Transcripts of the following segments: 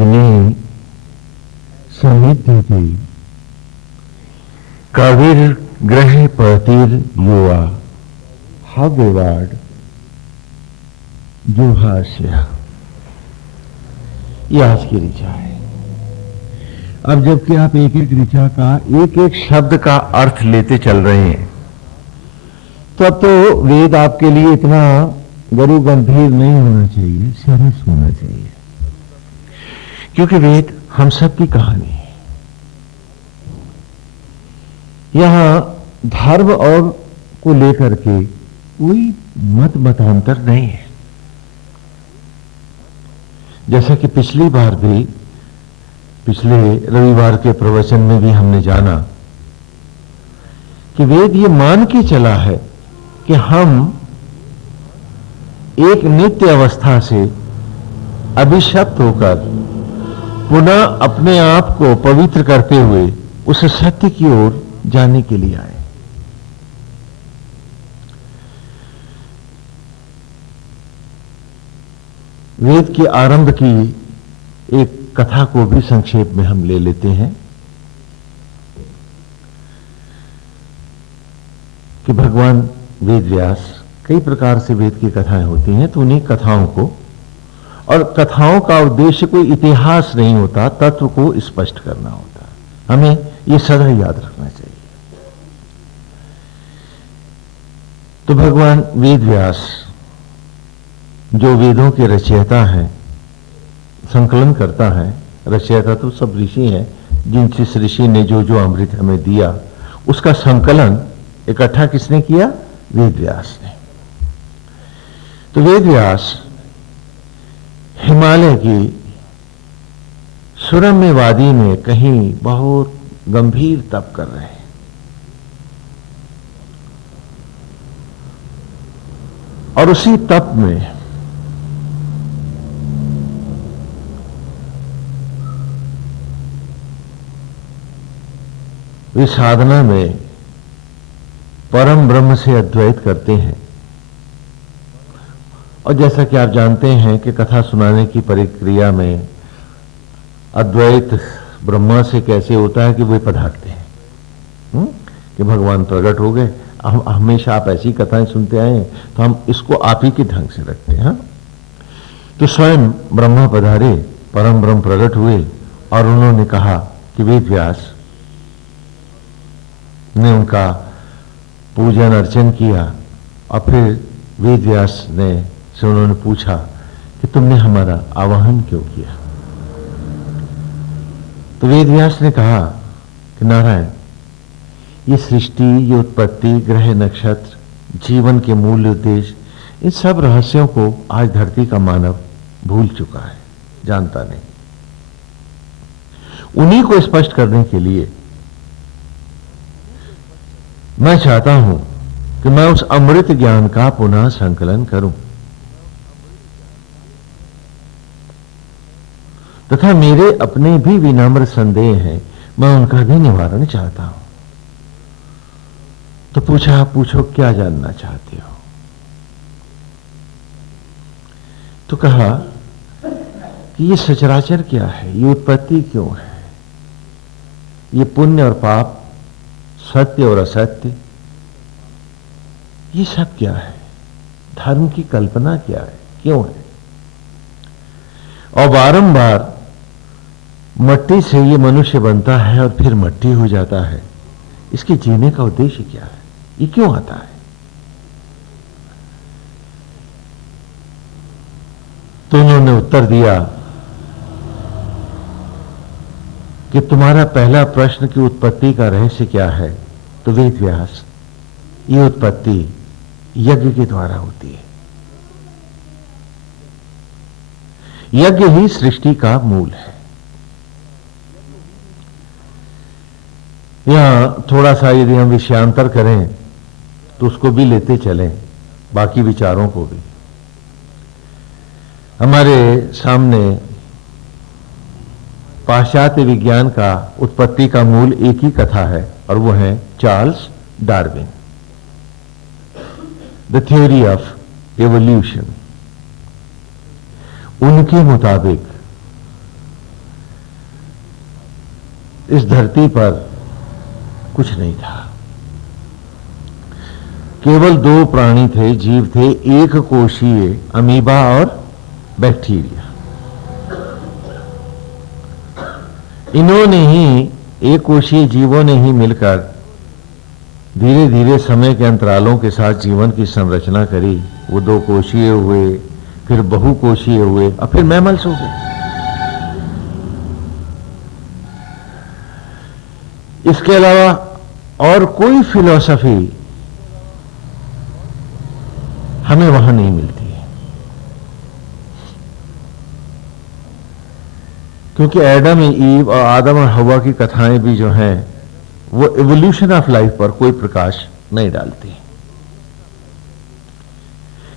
अग्नि समिद्धि कविर ग्रह पतिर युवा हव्यवाड जुहास्य। ये आज की ऋचा है। अब जबकि आप एक एक ऋचा का एक एक शब्द का अर्थ लेते चल रहे हैं, तो अब तो वेद आपके लिए इतना गरु गंभीर नहीं होना चाहिए, सरस होना चाहिए, क्योंकि वेद हम सब की कहानी है। यहां धर्म और को लेकर के कोई मत मतांतर नहीं है। जैसा कि पिछली बार भी, पिछले रविवार के प्रवचन में भी हमने जाना कि वेद ये मान के चला है कि हम एक नित्य अवस्था से अभिशप्त होकर पुनः अपने आप को पवित्र करते हुए उस सत्य की ओर जाने के लिए आए। वेद के आरंभ की एक कथा को भी संक्षेप में हम ले लेते हैं कि भगवान वेद व्यास, कई प्रकार से वेद की कथाएं होती हैं, तो उन्हीं कथाओं को, और कथाओं का उद्देश्य कोई इतिहास नहीं होता, तत्व को स्पष्ट करना होता। हमें यह सदा याद रखना चाहिए। तो भगवान वेद व्यास जो वेदों के रचयिता हैं, संकलन करता है, रचयिता तो सब ऋषि हैं, जिस ऋषि ने जो जो अमृत हमें दिया उसका संकलन इकट्ठा किसने किया? वेद व्यास ने। तो वेद व्यास हिमालय की सुरम्य वादी में कहीं बहुत गंभीर तप कर रहे हैं। और उसी तप में वे साधना में परम ब्रह्म से अद्वैत करते हैं। और जैसा कि आप जानते हैं कि कथा सुनाने की प्रक्रिया में अद्वैत ब्रह्मा से कैसे होता है कि वे पधारते हैं, कि भगवान प्रकट हो गए। हम हमेशा आप ऐसी कथाएं सुनते आए हैं, तो हम इसको आप ही के ढंग से रखते हैं। तो स्वयं ब्रह्मा पधारे, परम ब्रह्म प्रकट हुए और उन्होंने कहा कि वेद व्यास ने उनका पूजन अर्चन किया। और फिर वेद व्यास ने से उन्होंने पूछा कि तुमने हमारा आवाहन क्यों किया? तो वेद व्यास ने कहा कि नारायण, ये सृष्टि, ये उत्पत्ति, ग्रह, नक्षत्र, जीवन के मूल उद्देश्य, इन सब रहस्यों को आज धरती का मानव भूल चुका है, जानता नहीं। उन्हीं को स्पष्ट करने के लिए मैं चाहता हूं कि मैं उस अमृत ज्ञान का पुनः संकलन करूं, तथा मेरे अपने भी विनम्र संदेह हैं, मैं उनका भी निवारण चाहता हूं। तो पूछा, आप पूछो क्या जानना चाहते हो? तो कहा कि ये सचराचर क्या है, ये उत्पत्ति क्यों है, ये पुण्य और पाप, सत्य और असत्य, ये सब क्या है, धर्म की कल्पना क्या है, क्यों है? और बारंबार मट्टी से ये मनुष्य बनता है और फिर मट्टी हो जाता है, इसके जीने का उद्देश्य क्या है, ये क्यों आता है? तो उन्होंने उत्तर दिया कि तुम्हारा पहला प्रश्न की उत्पत्ति का रहस्य क्या है? तो वेद व्यास, ये उत्पत्ति यज्ञ के द्वारा होती है। यज्ञ ही सृष्टि का मूल है। यहां थोड़ा सा यदि हम विषयांतर करें तो उसको भी लेते चलें, बाकी विचारों को भी। हमारे सामने पाश्चात्य विज्ञान का उत्पत्ति का मूल एक ही कथा है, और वो है Charles Darwin, the theory of evolution. उनके मुताबिक इस धरती पर कुछ नहीं था। केवल दो प्राणी थे, जीव थे, एक कोशीय अमीबा और बैक्टीरिया। इन्होंने ही, एक कोशीय जीवों ने ही मिलकर धीरे धीरे समय के अंतरालों के साथ जीवन की संरचना करी। वो दो कोशीय हुए, फिर बहुकोशीय हुए और फिर मैमल्स हो गए। इसके अलावा और कोई फिलॉसफी हमें वहां नहीं मिलती है, क्योंकि एडम ईव और आदम और हवा की कथाएं भी जो हैं वो इवोल्यूशन ऑफ लाइफ पर कोई प्रकाश नहीं डालती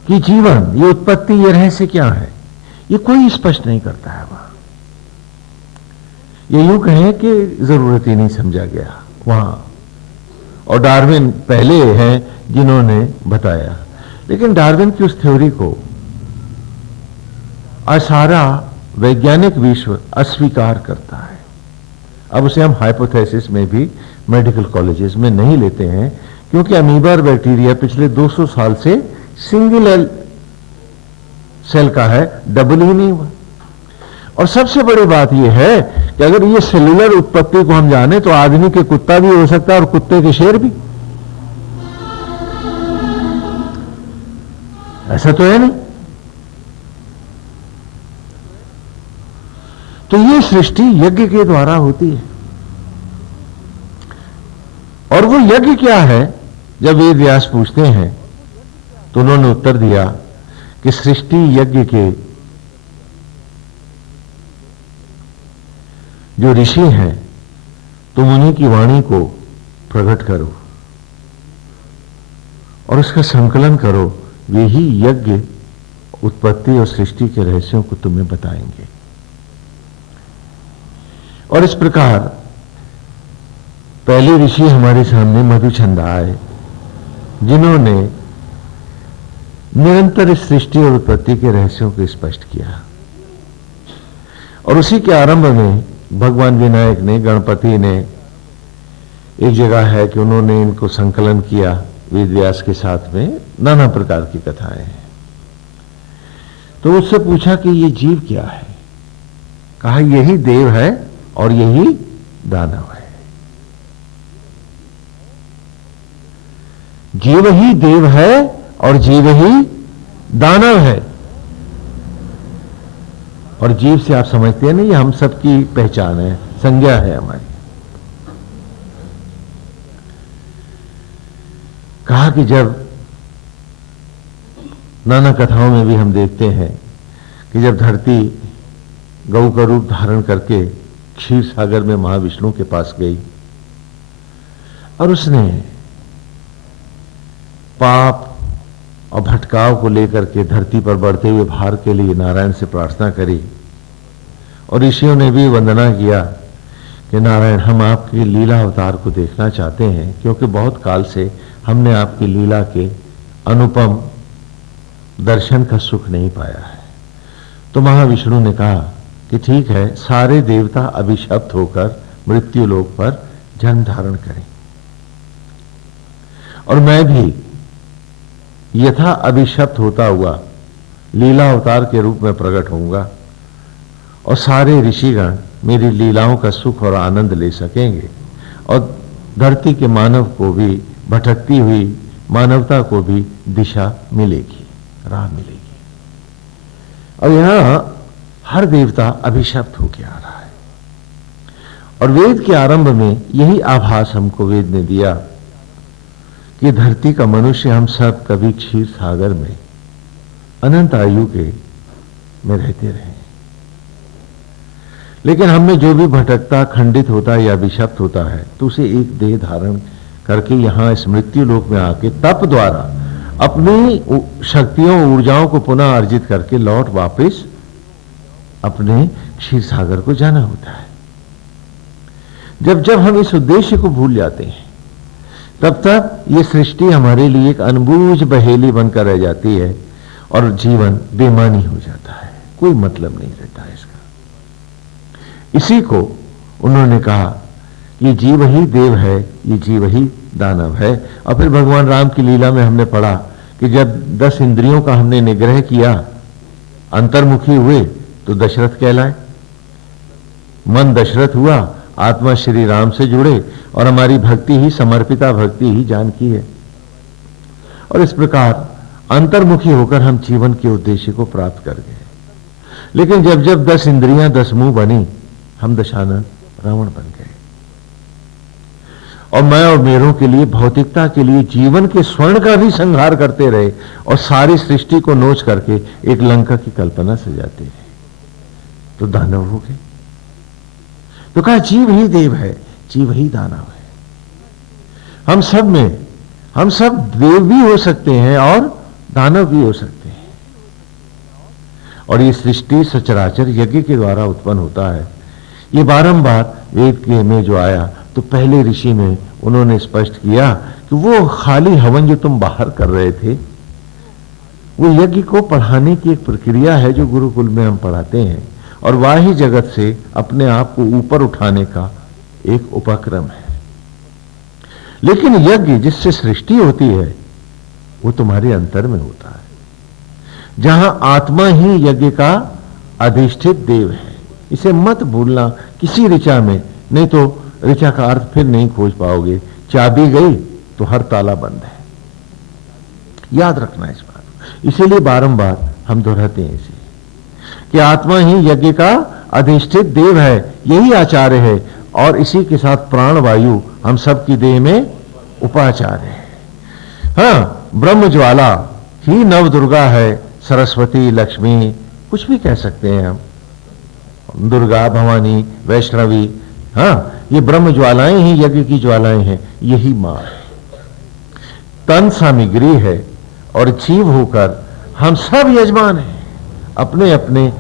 कि जीवन, ये उत्पत्ति, ये रहस्य क्या है, ये कोई स्पष्ट नहीं करता है वहां। ये यूं कहें कि जरूरत ही नहीं समझा गया वहां, और डार्विन पहले हैं जिन्होंने बताया। लेकिन डार्विन की उस थ्योरी को आज सारा वैज्ञानिक विश्व अस्वीकार करता है। अब उसे हम हाइपोथेसिस में भी मेडिकल कॉलेजेस में नहीं लेते हैं, क्योंकि अमीबा और बैक्टीरिया पिछले 200 साल से सिंगल सेल का है, डबल ही नहीं हुआ। और सबसे बड़ी बात यह है कि अगर ये सेलुलर उत्पत्ति को हम जाने तो आदमी के कुत्ता भी हो सकता है और कुत्ते के शेर भी। ऐसा तो है नहीं। तो ये सृष्टि यज्ञ के द्वारा होती है। और वो यज्ञ क्या है? जब वेद व्यास पूछते हैं तो उन्होंने उत्तर दिया कि सृष्टि यज्ञ के जो ऋषि हैं तुम उन्हीं की वाणी को प्रकट करो और उसका संकलन करो, वे ही यज्ञ, उत्पत्ति और सृष्टि के रहस्यों को तुम्हें बताएंगे। और इस प्रकार पहले ऋषि हमारे सामने मधुचंदा आए, जिन्होंने निरंतर इस सृष्टि और उत्पत्ति के रहस्यों को स्पष्ट किया। और उसी के आरंभ में भगवान विनायक ने, गणपति ने, एक जगह है कि उन्होंने इनको संकलन किया वेद व्यास के साथ में, नाना प्रकार की कथाएं हैं। तो उससे पूछा कि ये जीव क्या है? कहा यही देव है और यही दानव है। जीव ही देव है और जीव ही दानव है। और जीव से आप समझते हैं ना, ये हम सबकी पहचान है, संज्ञा है हमारी। कहा कि जब नाना कथाओं में भी हम देखते हैं कि जब धरती गौ का रूप धारण करके क्षीर सागर में महाविष्णु के पास गई और उसने पाप और भटकाव को लेकर के धरती पर बढ़ते हुए भार के लिए नारायण से प्रार्थना करी, और ऋषियों ने भी वंदना किया कि नारायण, हम आपकी लीला अवतार को देखना चाहते हैं, क्योंकि बहुत काल से हमने आपकी लीला के अनुपम दर्शन का सुख नहीं पाया है। तो महाविष्णु ने कहा कि ठीक है, सारे देवता अभिशप्त होकर मृत्यु लोक पर जन्म धारण करें और मैं भी यथा अभिशप्त होता हुआ लीला अवतार के रूप में प्रकट होऊंगा और सारे ऋषिगण मेरी लीलाओं का सुख और आनंद ले सकेंगे और धरती के मानव को भी, भटकती हुई मानवता को भी दिशा मिलेगी, राह मिलेगी। और यहां हर देवता अभिशप्त होकर आ रहा है। और वेद के आरंभ में यही आभास हमको वेद ने दिया कि धरती का मनुष्य हम सब कभी क्षीर सागर में अनंत आयु के में रहते रहे, लेकिन हमें जो भी भटकता, खंडित होता या अभिशप्त होता है तो उसे एक देह धारण करके यहां इस मृत्यु लोक में आके तप द्वारा अपनी शक्तियों, ऊर्जाओं को पुनः अर्जित करके लौट वापस अपने क्षीर सागर को जाना होता है। जब जब हम इस उद्देश्य को भूल जाते हैं तब तक ये सृष्टि हमारे लिए एक अनबूझ बहेली बनकर रह जाती है और जीवन बेमानी हो जाता है, कोई मतलब नहीं रहता है इसका। इसी को उन्होंने कहा ये जीव ही देव है, ये जीव ही दानव है। और फिर भगवान राम की लीला में हमने पढ़ा कि जब 10 इंद्रियों का हमने निग्रह किया, अंतर्मुखी हुए, तो दशरथ कहलाए। मन दशरथ हुआ, आत्मा श्री राम से जुड़े, और हमारी भक्ति ही समर्पिता भक्ति ही जानकी है। और इस प्रकार अंतर्मुखी होकर हम जीवन के उद्देश्य को प्राप्त कर गए। लेकिन जब जब 10 इंद्रियां 10 मुंह बनी, हम दशानन रावण बन गए, और मैं और मेरों के लिए, भौतिकता के लिए जीवन के स्वर्ण का भी संहार करते रहे, और सारी सृष्टि को नोच करके एक लंका की कल्पना सजाते हैं, तो दानव हो गए। तो कहा जीव ही देव है, जीव ही दानव है। हम सब देव भी हो सकते हैं और दानव भी हो सकते हैं। और ये सृष्टि सचराचर यज्ञ के द्वारा उत्पन्न होता है। ये बारंबार वेद के में जो आया, तो पहले ऋषि में उन्होंने स्पष्ट किया कि वो खाली हवन जो तुम बाहर कर रहे थे, वो यज्ञ को पढ़ाने की एक प्रक्रिया है जो गुरुकुल में हम पढ़ाते हैं, और बाह्य जगत से अपने आप को ऊपर उठाने का एक उपक्रम है। लेकिन यज्ञ जिससे सृष्टि होती है, वो तुम्हारे अंतर में होता है, जहां आत्मा ही यज्ञ का अधिष्ठित देव है। इसे मत भूलना किसी ऋचा में, नहीं तो ऋचा का अर्थ फिर नहीं खोज पाओगे। चाबी गई तो हर ताला बंद है, याद रखना इस बात को। इसीलिए बारंबार हम दोहराते हैं इसे कि आत्मा ही यज्ञ का अधिष्ठित देव है, यही आचार्य है, और इसी के साथ प्राण वायु हम सब की देह में उपाचार्य है। हाँ, ब्रह्म ज्वाला ही नव दुर्गा है, सरस्वती, लक्ष्मी, कुछ भी कह सकते हैं हम, दुर्गा, भवानी, वैष्णवी। हाँ, ये ब्रह्म ज्वालाएं ही यज्ञ की ज्वालाएं हैं, यही मां है, तन सामग्री है, और जीव होकर हम सब यजमान हैं। अपने अपने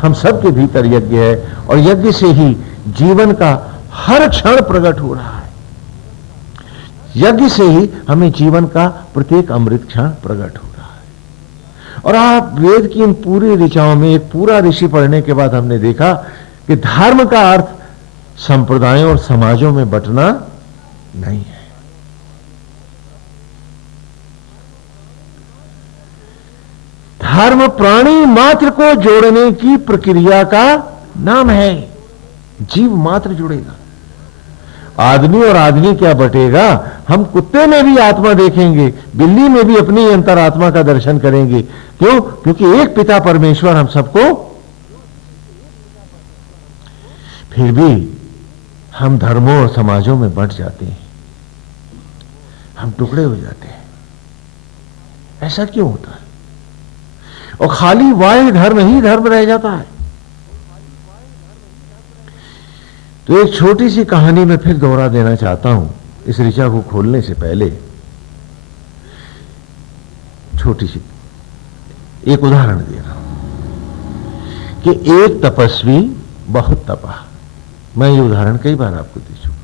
हम सब के भीतर यज्ञ है, और यज्ञ से ही जीवन का हर क्षण प्रकट हो रहा है। यज्ञ से ही हमें जीवन का प्रत्येक अमृत क्षण प्रकट हो रहा है। और आप वेद की इन पूरी ऋचाओं में एक पूरा ऋषि पढ़ने के बाद हमने देखा कि धर्म का अर्थ संप्रदायों और समाजों में बंटना नहीं है। धर्म प्राणी मात्र को जोड़ने की प्रक्रिया का नाम है। जीव मात्र जुड़ेगा, आदमी और आदमी क्या बटेगा। हम कुत्ते में भी आत्मा देखेंगे, बिल्ली में भी अपनी अंतरात्मा का दर्शन करेंगे। क्यों? क्योंकि एक पिता परमेश्वर हम सबको। फिर भी हम धर्मों और समाजों में बंट जाते हैं, हम टुकड़े हो जाते हैं। ऐसा क्यों होता है? और खाली वाह्य धर्म ही धर्म रह जाता है। तो एक छोटी सी कहानी में फिर दोहरा देना चाहता हूं, इस ऋचा को खोलने से पहले। छोटी सी एक उदाहरण दे रहा हूं कि एक तपस्वी बहुत तपा। मैं ये उदाहरण कई बार आपको दे चुका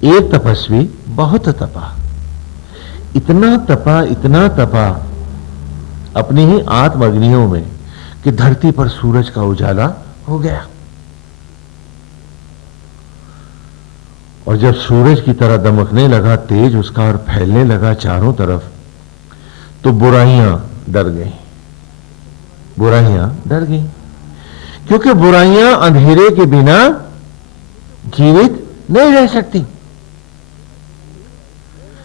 हूं। एक तपस्वी बहुत तपा, इतना तपा अपनी ही आत्म अग्नियों में कि धरती पर सूरज का उजाला हो गया। और जब सूरज की तरह दमकने लगा तेज उसका और फैलने लगा चारों तरफ, तो बुराइयां डर गई। क्योंकि बुराइयां अंधेरे के बिना जीवित नहीं रह सकती,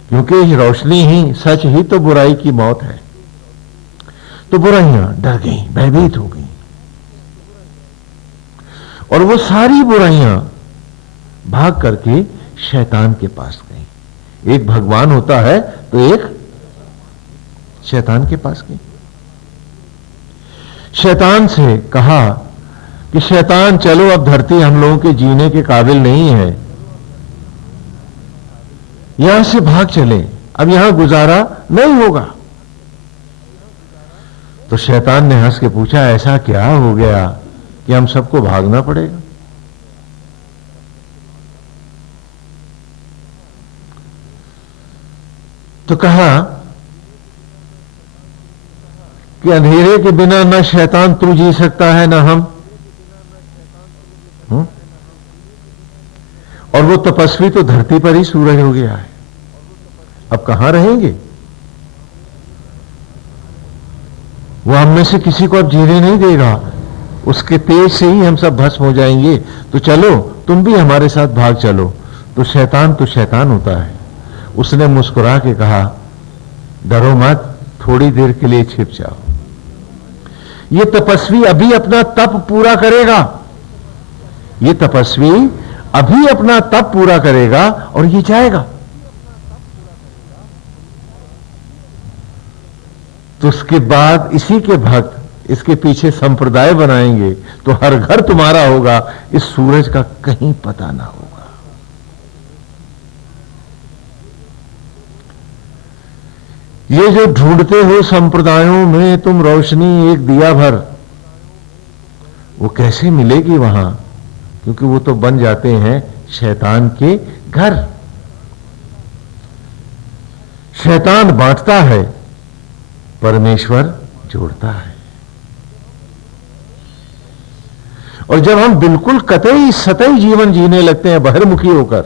क्योंकि रोशनी ही, सच ही तो बुराई की मौत है। तो बुराइयां डर गई, भयभीत हो गई, और वो सारी बुराइयां भाग करके शैतान के पास गई। एक भगवान होता है तो एक शैतान के पास गई। शैतान से कहा कि शैतान चलो, अब धरती हम लोगों के जीने के काबिल नहीं है, यहां से भाग चले, अब यहां गुजारा नहीं होगा। तो शैतान ने हंस के पूछा, ऐसा क्या हो गया कि हम सबको भागना पड़ेगा? तो कहा कि अंधेरे के बिना ना शैतान तू जी सकता है ना हम, और वो तपस्वी तो धरती पर ही सूरज हो गया है, अब कहां रहेंगे? वो हम में से किसी को अब जीने नहीं देगा, उसके तेज से ही हम सब भस्म हो जाएंगे। तो चलो तुम भी हमारे साथ भाग चलो। तो शैतान होता है। उसने मुस्कुरा के कहा, डरो मत, थोड़ी देर के लिए छिप जाओ। ये तपस्वी अभी अपना तप पूरा करेगा, ये तपस्वी अभी अपना तप पूरा करेगा और ये जाएगा। तो उसके बाद इसी के भक्त इसके पीछे संप्रदाय बनाएंगे, तो हर घर तुम्हारा होगा, इस सूरज का कहीं पता ना होगा। ये जो ढूंढते हो संप्रदायों में तुम रोशनी एक दिया भर, वो कैसे मिलेगी वहां? क्योंकि वो तो बन जाते हैं शैतान के घर। शैतान बांटता है, परमेश्वर जोड़ता है। और जब हम बिल्कुल कतई सतई जीवन जीने लगते हैं बहिर्मुखी होकर,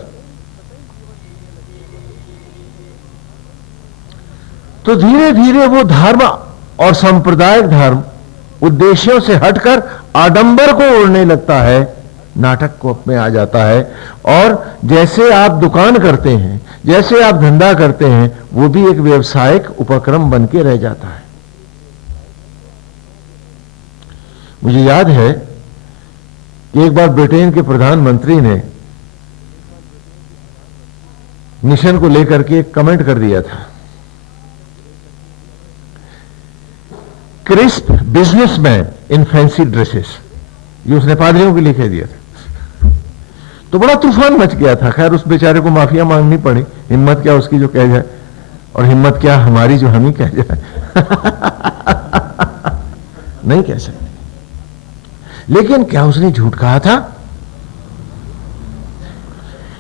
तो धीरे धीरे वो धर्म और सांप्रदायिक धर्म उद्देश्यों से हटकर आडंबर को ओढ़ने लगता है, नाटक को अपने आ जाता है। और जैसे आप दुकान करते हैं, जैसे आप धंधा करते हैं, वो भी एक व्यवसायिक उपक्रम बन के रह जाता है। मुझे याद है कि एक बार ब्रिटेन के प्रधानमंत्री ने मिशन को लेकर के एक कमेंट कर दिया था, क्रिस्प बिजनेसमैन इन फैंसी ड्रेसेस, ये उसने पादरियों के लिए कह दिया था। तो बड़ा तूफान मच गया था। खैर उस बेचारे को माफिया मांगनी पड़ी, हिम्मत क्या उसकी जो कह जाए, और हिम्मत क्या हमारी जो हम ही कह जाए। नहीं कह सकते। लेकिन क्या उसने झूठ कहा था?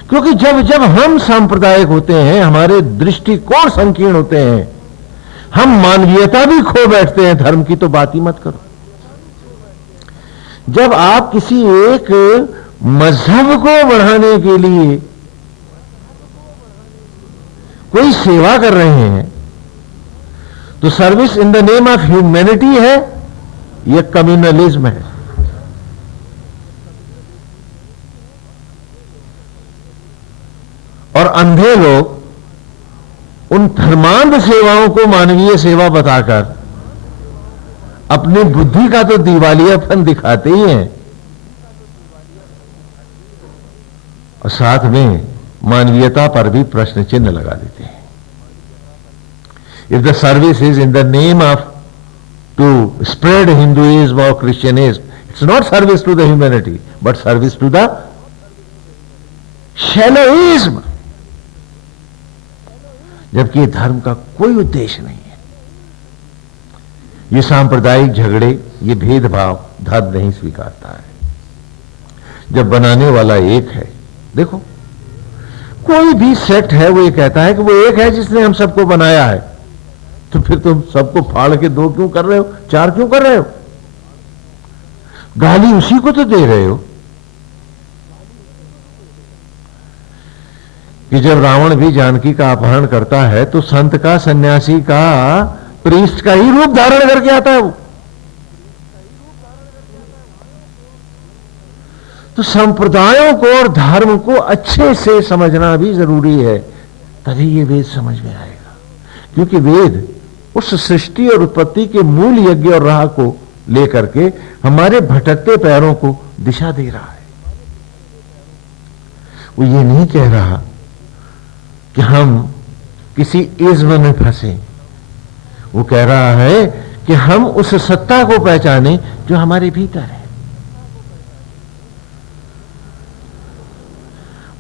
क्योंकि जब जब हम सांप्रदायिक होते हैं, हमारे दृष्टिकोण संकीर्ण होते हैं, हम मानवीयता भी खो बैठते हैं, धर्म की तो बात ही मत करो। जब आप किसी एक मजहब को बढ़ाने के लिए कोई सेवा कर रहे हैं, तो service in the name of humanity है, यह कम्युनलिज्म है। और अंधे लोग उन धर्मांध सेवाओं को मानवीय सेवा बताकर अपनी बुद्धि का तो दिवालियापन दिखाते ही हैं, और साथ में मानवीयता पर भी प्रश्न चिन्ह लगा देते हैं। If the service is in the name of to spread Hinduism और Christianism, it's not service to the humanity but service to the shallowism, जबकि धर्म का कोई उद्देश्य नहीं है। ये सांप्रदायिक झगड़े, ये भेदभाव धर्म नहीं स्वीकारता है। जब बनाने वाला एक है, देखो कोई भी सेक्ट है वो ये कहता है कि वो एक है जिसने हम सबको बनाया है, तो फिर तुम सबको फाड़ के दो क्यों कर रहे हो, चार क्यों कर रहे हो? गाली उसी को तो दे रहे हो कि जब रावण भी जानकी का अपहरण करता है तो संत का, सन्यासी का, प्रीस्ट का ही रूप धारण करके आता है वो। तो संप्रदायों को और धर्म को अच्छे से समझना भी जरूरी है, तभी ये वेद समझ में आएगा। क्योंकि वेद उस सृष्टि और उत्पत्ति के मूल यज्ञ और राह को लेकर के हमारे भटकते पैरों को दिशा दे रहा है। वो ये नहीं कह रहा कि हम किसी इज्म में फंसे, वो कह रहा है कि हम उस सत्ता को पहचाने जो हमारे भीतर है।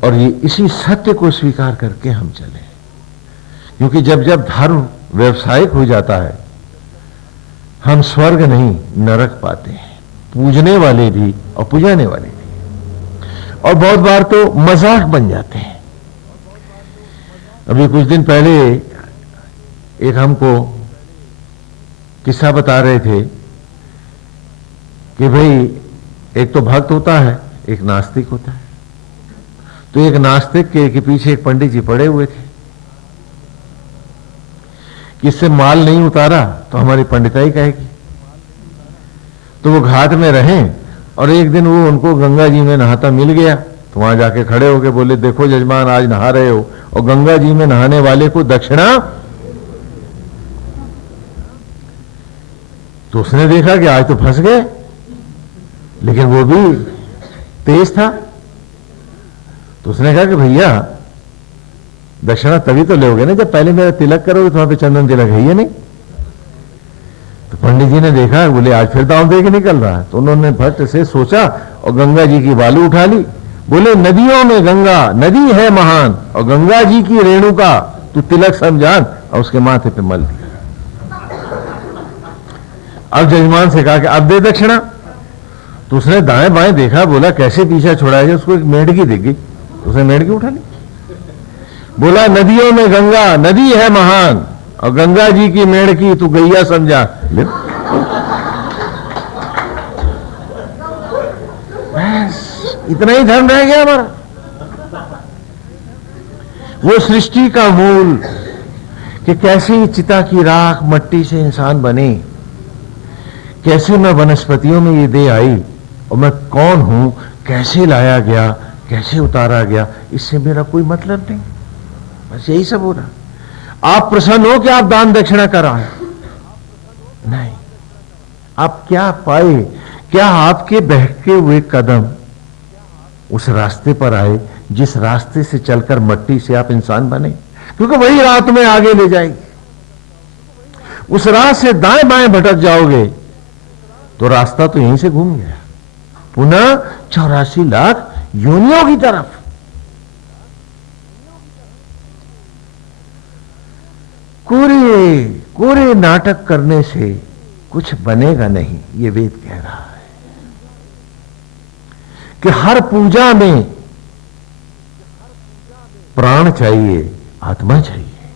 और ये इसी सत्य को स्वीकार करके हम चले। क्योंकि जब जब धर्म व्यवसायिक हो जाता है, हम स्वर्ग नहीं नरक पाते हैं, पूजने वाले भी और पुजाने वाले भी, और बहुत बार तो मजाक बन जाते हैं। अभी कुछ दिन पहले एक हमको किस्सा बता रहे थे कि भाई एक तो भक्त होता है, एक नास्तिक होता है। तो एक नास्तिक के पीछे एक पंडित जी पड़े हुए थे कि इससे माल नहीं उतारा तो हमारी पंडिताई कहेगी। तो वो घाट में रहे और एक दिन वो उनको गंगा जी में नहाता मिल गया, तो वहां जाके खड़े होके बोले, देखो जजमान आज नहा रहे हो और गंगा जी में नहाने वाले को दक्षिणा। तो उसने देखा कि आज तो फंस गए, लेकिन वो भी तेज था। तो उसने कहा कि भैया दक्षिणा तभी तो लोगे ना जब पहले मेरा तिलक करोगे, तुम्हारे पे चंदन तिलक है ये नहीं। तो पंडित जी ने देखा, बोले आज फिर दांव दे के निकल रहा है। तो उन्होंने फट से सोचा और गंगा जी की बालू उठा ली। बोले नदियों में गंगा नदी है महान और गंगा जी की रेणुका तू तिलक समझान, और उसके माथे पे मल दिया। अब जजमान से कहा कि अब दे दक्षिणा। तो उसने दाएं बाएं देखा, बोला कैसे पीछा छुड़ाया जाए, उसको एक मेढकी दिख गई, उसने मेढकी उठा ली। बोला नदियों में गंगा नदी है महान और गंगा जी की मेढकी तू गैया समझा। बस इतना ही धर्म रह गया हमारा। वो सृष्टि का मूल कि कैसे चिता की राख मट्टी से इंसान बने, कैसे मैं वनस्पतियों में ये दे आई और मैं कौन हूं, कैसे लाया गया, कैसे उतारा गया, इससे मेरा कोई मतलब नहीं। बस यही सब हो रहा। आप प्रसन्न हो कि आप दान दक्षिणा कराएं? नहीं। आप क्या पाए? क्या आपके बहके हुए कदम उस रास्ते पर आए जिस रास्ते से चलकर मट्टी से आप इंसान बने? क्योंकि वही राह तुम्हें आगे ले जाएगी। उस राह से दाएं बाएं भटक जाओगे तो रास्ता तो यहीं से घूम गया, पुनः 84 लाख योनियों की तरफ। कोरे नाटक करने से कुछ बनेगा नहीं, ये वेद कह रहा है कि हर पूजा में प्राण चाहिए, आत्मा चाहिए,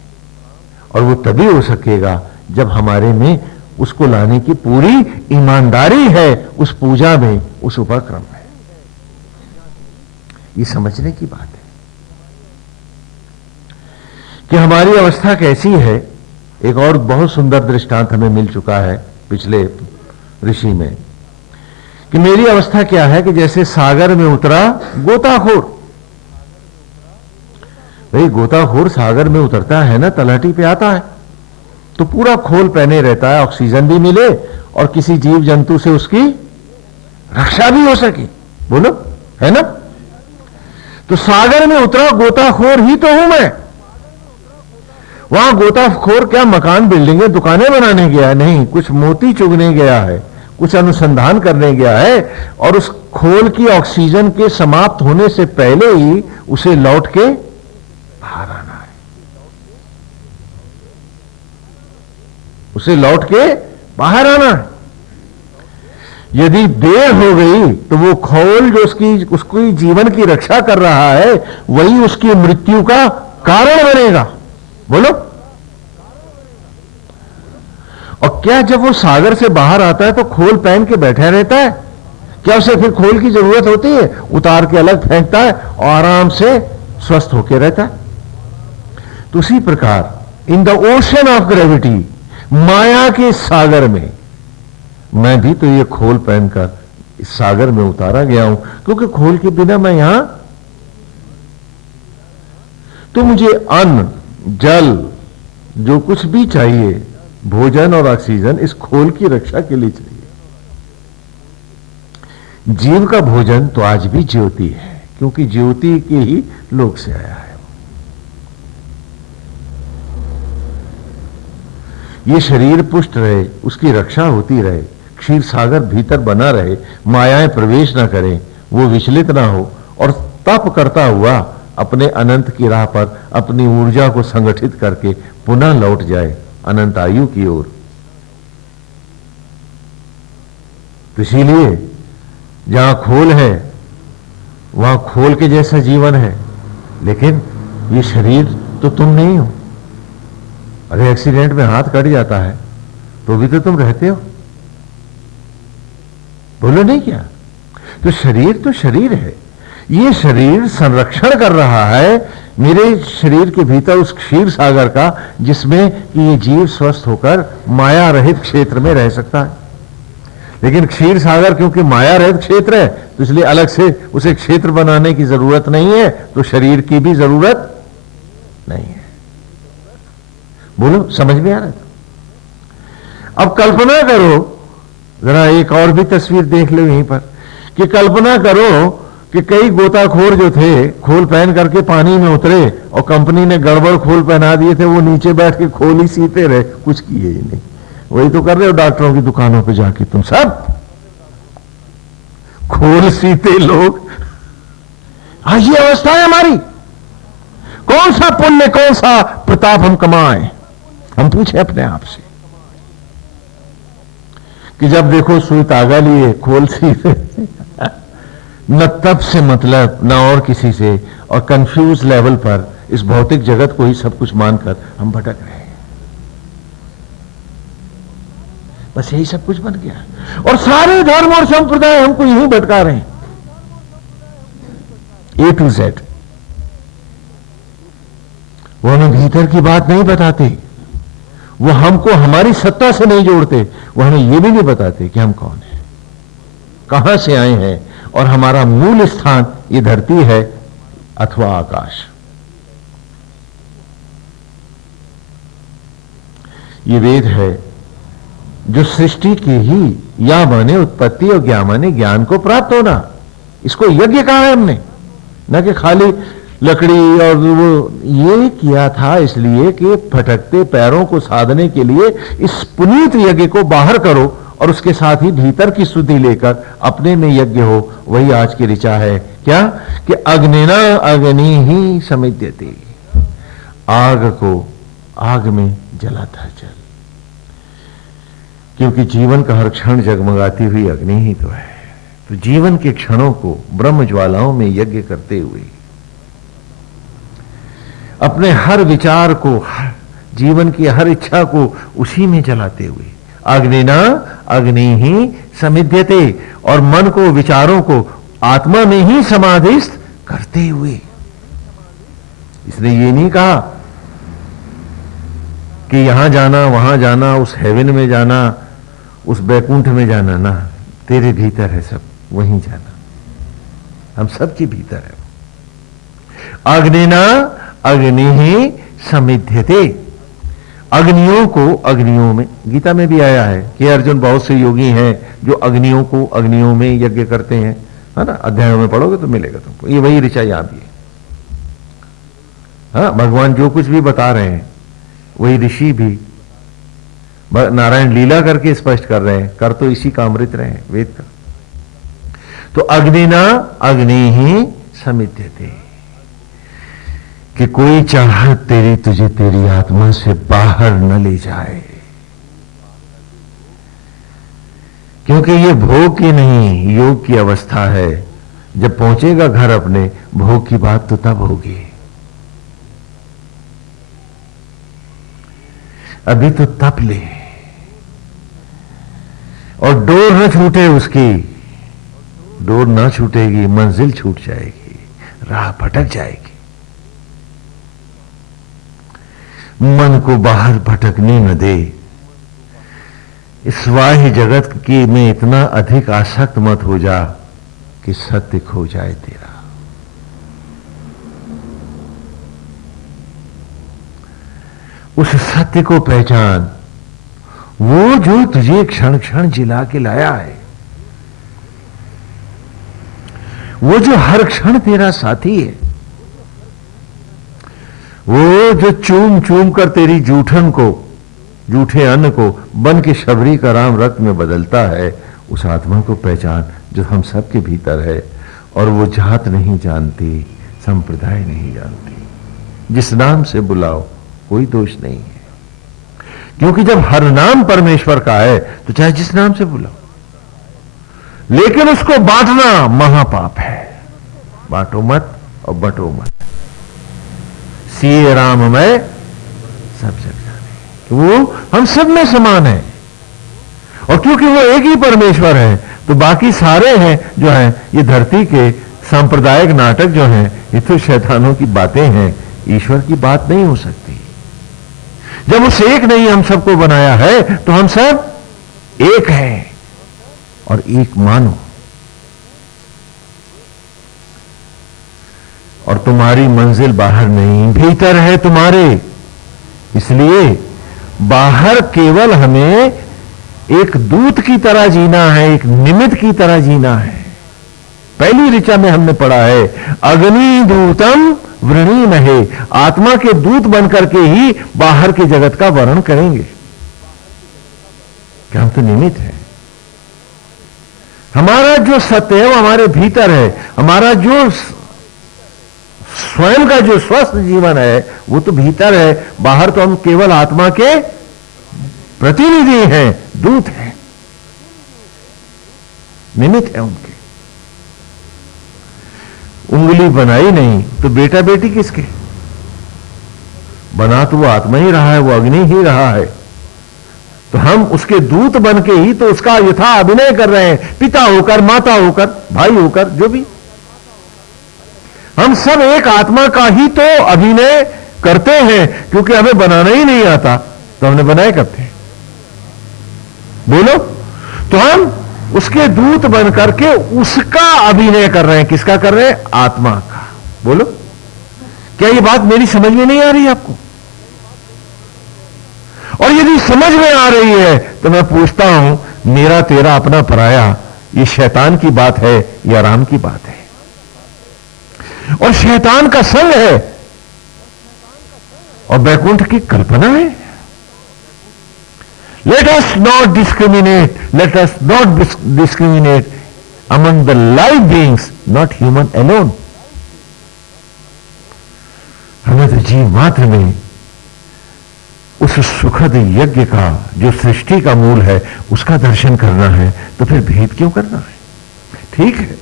और वो तभी हो सकेगा जब हमारे में उसको लाने की पूरी ईमानदारी है, उस पूजा में, उस उपक्रम में। ये समझने की बात है कि हमारी अवस्था कैसी है। एक और बहुत सुंदर दृष्टांत हमें मिल चुका है पिछले ऋषि में कि मेरी अवस्था क्या है कि जैसे सागर में उतरा गोताखोर। भाई गोताखोर सागर में उतरता है ना, तलहटी पे आता है तो पूरा खोल पहने रहता है, ऑक्सीजन भी मिले और किसी जीव जंतु से उसकी रक्षा भी हो सके। बोलो, है ना? तो सागर में उतरा गोताखोर ही तो हूं मैं। वहां गोताखोर क्या मकान बिल्डिंगें दुकानें बनाने गया है? नहीं, कुछ मोती चुगने गया है, कुछ अनुसंधान करने गया है, और उस खोल की ऑक्सीजन के समाप्त होने से पहले ही उसे लौट के बाहर आना है। उसे लौट के बाहर आना है। यदि देर हो गई तो वो खोल जो उसकी जीवन की रक्षा कर रहा है वही उसकी मृत्यु का कारण बनेगा। बोलो। और क्या जब वो सागर से बाहर आता है तो खोल पहन के बैठा रहता है? क्या उसे फिर खोल की जरूरत होती है? उतार के अलग फेंकता है और आराम से स्वस्थ होकर रहता है। तो उसी प्रकार in the ocean of gravity, माया के सागर में मैं भी तो ये खोल पहनकर इस सागर में उतारा गया हूं, क्योंकि खोल के बिना मैं यहां तो मुझे अन्न, जल, जो कुछ भी चाहिए, भोजन और ऑक्सीजन, इस खोल की रक्षा के लिए चाहिए। जीव का भोजन तो आज भी ज्योति है, क्योंकि ज्योति के ही लोक से आया है। ये शरीर पुष्ट रहे, उसकी रक्षा होती रहे, क्षीर सागर भीतर बना रहे, मायाएं प्रवेश ना करें, वो विचलित ना हो और तप करता हुआ अपने अनंत की राह पर अपनी ऊर्जा को संगठित करके पुनः लौट जाए अनंत आयु की ओर। तो इसीलिए जहां खोल है वहां खोल के जैसा जीवन है, लेकिन ये शरीर तो तुम नहीं हो। अरे एक्सीडेंट में हाथ कट जाता है तो भी तो तुम रहते हो। बोलो नहीं क्या? तो शरीर है, ये शरीर संरक्षण कर रहा है मेरे शरीर के भीतर उस क्षीर सागर का, जिसमें कि ये जीव स्वस्थ होकर माया रहित क्षेत्र में रह सकता है। लेकिन क्षीर सागर क्योंकि माया रहित क्षेत्र है, तो इसलिए अलग से उसे क्षेत्र बनाने की जरूरत नहीं है, तो शरीर की भी जरूरत नहीं है। बोलो, समझ में आ रहा है? अब कल्पना करो, जरा एक और भी तस्वीर देख लो यहीं पर, कि कल्पना करो कि कई गोताखोर जो थे खोल पहन करके पानी में उतरे और कंपनी ने गड़बड़ खोल पहना दिए थे, वो नीचे बैठ के खोल ही सीते रहे, कुछ किए ही नहीं। वही तो कर रहे हो डॉक्टरों की दुकानों पे जाके, तुम सब खोल सीते लोग। आज ये अवस्था है हमारी। कौन सा पुण्य, कौन सा प्रताप हम कमाएं? हम पूछे अपने आप से कि जब देखो सुई तागा लिए खोल सीते, न तब से मतलब न और किसी से, और कंफ्यूज लेवल पर इस भौतिक जगत को ही सब कुछ मानकर हम भटक रहे हैं। बस यही सब कुछ बन गया, और सारे धर्म और संप्रदाय हमको यही भटका रहे हैं, A to Z। वो हमें भीतर की बात नहीं बताते, वो हमको हमारी सत्ता से नहीं जोड़ते, वो हमें ये भी नहीं बताते कि हम कौन हैं, कहां से आए हैं, और हमारा मूल स्थान ये धरती है अथवा आकाश। ये वेद है जो सृष्टि की ही या माने उत्पत्ति और ज्ञा माने ज्ञान को प्राप्त होना, इसको यज्ञ कहा है हमने, न कि खाली लकड़ी और वो ये किया था इसलिए कि भटकते पैरों को साधने के लिए इस पुनीत यज्ञ को बाहर करो और उसके साथ ही भीतर की शुद्धि लेकर अपने में यज्ञ हो। वही आज की ऋचा है, क्या कि अग्निना अग्नि ही समिध्यते, आग को आग में जलाता चल, क्योंकि जीवन का हर क्षण जगमगाती हुई अग्नि ही तो है। तो जीवन के क्षणों को ब्रह्म ज्वालाओं में यज्ञ करते हुए, अपने हर विचार को, जीवन की हर इच्छा को उसी में जलाते हुए, अग्निना अग्नि ही समिध्यते, और मन को, विचारों को आत्मा में ही समाधिस्थ करते हुए। इसने ये नहीं कहा कि यहां जाना, वहां जाना, उस हेवन में जाना, उस बैकुंठ में जाना, ना, तेरे भीतर है सब, वहीं जाना, हम सबके भीतर है। अग्निना अग्नि ही समिध्यते, अग्नियों को अग्नियों में, गीता में भी आया है कि अर्जुन बहुत से योगी हैं जो अग्नियों को अग्नियों में यज्ञ करते हैं, है ना, अध्यायों में पढ़ोगे तो मिलेगा तुमको। ये वही ऋचा यहां भी है। हाँ, भगवान जो कुछ भी बता रहे हैं वही ऋषि भी नारायण लीला करके स्पष्ट कर रहे हैं, कर तो इसी का अमृत रहे हैं वेद का। तो अग्निना अग्नि ही समिध्यते, कि कोई चाहत तेरी तुझे तेरी आत्मा से बाहर न ले जाए, क्योंकि ये भोग की नहीं योग की अवस्था है। जब पहुंचेगा घर अपने, भोग की बात तो तब होगी, अभी तो तप ले, और डोर न छूटे उसकी, डोर ना छूटेगी, मंजिल छूट जाएगी, राह भटक जाएगी। मन को बाहर भटकने न दे, इस बाह्य जगत की में इतना अधिक आसक्त मत हो जा कि सत्य खो जाए तेरा। उस सत्य को पहचान, वो जो तुझे क्षण क्षण जिला के लाया है, वो जो हर क्षण तेरा साथी है, वो जो चूम चूम कर तेरी जूठन को, जूठे अन्न को बन के शबरी का राम रक्त में बदलता है, उस आत्मा को पहचान जो हम सबके भीतर है। और वो जात नहीं जानती, संप्रदाय नहीं जानती, जिस नाम से बुलाओ कोई दोष नहीं है, क्योंकि जब हर नाम परमेश्वर का है तो चाहे जिस नाम से बुलाओ, लेकिन उसको बांटना महापाप है। बांटो मत और बंटो मत, सिए राम में सब जग जाने, वो हम सब में समान है। और क्योंकि वो एक ही परमेश्वर है, तो बाकी सारे हैं जो हैं ये धरती के सांप्रदायिक नाटक जो हैं, ये तो शैतानों की बातें हैं, ईश्वर की बात नहीं हो सकती। जब उस एक ने ही हम सबको बनाया है तो हम सब एक हैं और एक मानो। और तुम्हारी मंजिल बाहर नहीं, भीतर है तुम्हारे। इसलिए बाहर केवल हमें एक दूत की तरह जीना है, एक निमित्त की तरह जीना है। पहली ऋचा में हमने पढ़ा है, अग्नि दूतम वृणीमहे, आत्मा के दूत बनकर के ही बाहर के जगत का वर्णन करेंगे कि हम तो निमित्त हैं। हमारा जो सत्य है वो हमारे भीतर है। हमारा जो स्वयं का जो स्वस्थ जीवन है वो तो भीतर है। बाहर तो हम केवल आत्मा के प्रतिनिधि हैं, दूत हैं, निमित्त है उनके। उंगली बनाई नहीं तो बेटा बेटी किसके? बना तो वो आत्मा ही रहा है, वो अग्नि ही रहा है। तो हम उसके दूत बन के ही तो उसका यथा अभिनय कर रहे हैं, पिता होकर, माता होकर, भाई होकर, जो भी। हम सब एक आत्मा का ही तो अभिनय करते हैं, क्योंकि हमें बनाना ही नहीं आता तो हमने बनाए करते हैं। बोलो, तो हम उसके दूत बन करके उसका अभिनय कर रहे हैं। किसका कर रहे हैं? आत्मा का। बोलो, क्या ये बात मेरी समझ में नहीं आ रही आपको? और यदि समझ में आ रही है तो मैं पूछता हूं, मेरा तेरा अपना पराया, ये शैतान की बात है या राम की बात है? और शैतान का संग है और बैकुंठ की कल्पना है। Let us not discriminate. Let us not discriminate among the live beings, not human alone. हमें तो जीव मात्र में उस सुखद यज्ञ का, जो सृष्टि का मूल है, उसका दर्शन करना है। तो फिर भेद क्यों करना है? ठीक है,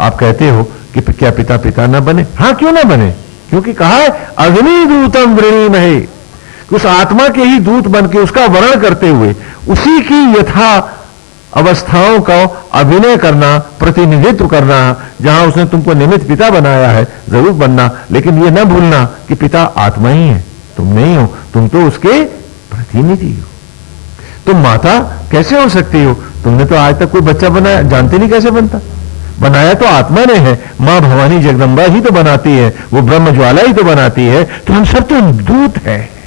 आप कहते हो कि क्या पिता पिता ना बने? हां, क्यों ना बने? क्योंकि कहा है अग्नि दूतम वृणीमहे, उस आत्मा के ही दूत बन के उसका वर्णन करते हुए उसी की यथा अवस्थाओं का अभिनय करना, प्रतिनिधित्व करना। जहां उसने तुमको निमित्त पिता बनाया है, जरूर बनना, लेकिन यह न भूलना कि पिता आत्मा ही है, तुम नहीं हो। तुम तो उसके प्रतिनिधि हो। तुम माता कैसे हो सकती हो? तुमने तो आज तक कोई बच्चा बनाया, जानते नहीं कैसे बनता। बनाया तो आत्मा ने है। मां भवानी जगदंबा ही तो बनाती है, वो ब्रह्म ज्वाला ही तो बनाती है। तो हम सब तो दूत है।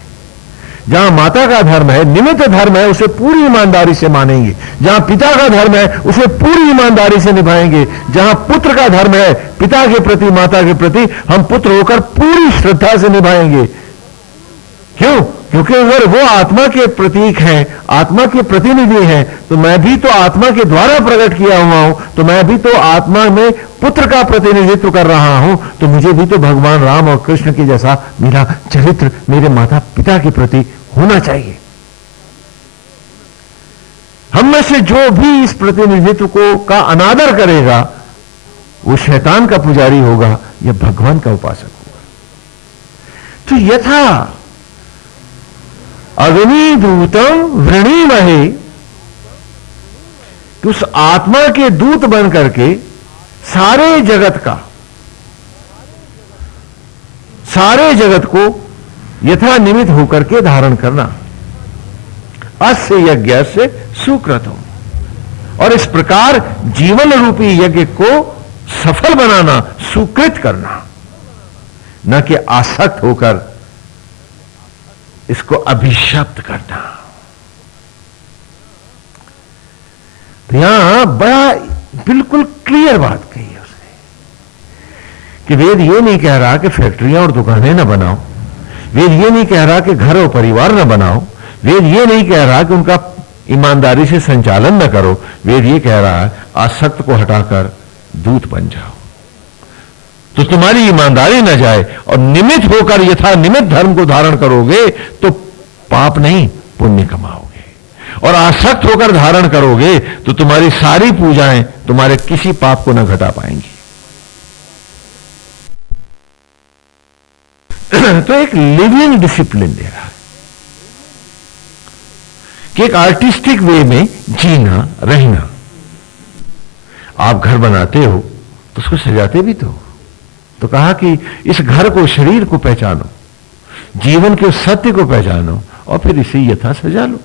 जहां माता का धर्म है, निमित्त धर्म है, उसे पूरी ईमानदारी से मानेंगे। जहां पिता का धर्म है, उसे पूरी ईमानदारी से निभाएंगे। जहां पुत्र का धर्म है, पिता के प्रति, माता के प्रति, हम पुत्र होकर पूरी श्रद्धा से निभाएंगे। क्यों? क्योंकि अगर वो आत्मा के प्रतीक हैं, आत्मा के प्रतिनिधि हैं, तो मैं भी तो आत्मा के द्वारा प्रकट किया हुआ हूं, तो मैं भी तो आत्मा में पुत्र का प्रतिनिधित्व कर रहा हूं। तो मुझे भी तो भगवान राम और कृष्ण के जैसा मेरा चरित्र मेरे माता पिता के प्रति होना चाहिए। हम में से जो भी इस प्रतिनिधित्व को का अनादर करेगा, वो शैतान का पुजारी होगा या भगवान का उपासक होगा। तो यथा अग्नि दूतम वृणीमहे, कि उस आत्मा के दूत बन करके सारे जगत को यथा निमित्त होकर के धारण करना। अस्य यज्ञ से सुकृतम, और इस प्रकार जीवन रूपी यज्ञ को सफल बनाना, सुकृत करना, न कि आसक्त होकर इसको अभिशप्त करना। तो यहां बड़ा बिल्कुल क्लियर बात कही है उसने कि वेद ये नहीं कह रहा कि फैक्ट्रियां और दुकानें ना बनाओ, वेद ये नहीं कह रहा कि घर और परिवार ना बनाओ, वेद ये नहीं कह रहा कि उनका ईमानदारी से संचालन न करो। वेद ये कह रहा है आसक्त को हटाकर दूत बन जाओ, तो तुम्हारी ईमानदारी न जाए, और निमित्त होकर यथा निमित्त धर्म को धारण करोगे तो पाप नहीं पुण्य कमाओगे, और आसक्त होकर धारण करोगे तो तुम्हारी सारी पूजाएं तुम्हारे किसी पाप को न घटा पाएंगी। तो एक लिविंग डिसिप्लिन दे रहा है कि एक आर्टिस्टिक वे में जीना रहना। आप घर बनाते हो तो उसको सजाते भी तो कहा कि इस घर को, शरीर को पहचानो, जीवन के उस सत्य को पहचानो और फिर इसे यथा सजा लो।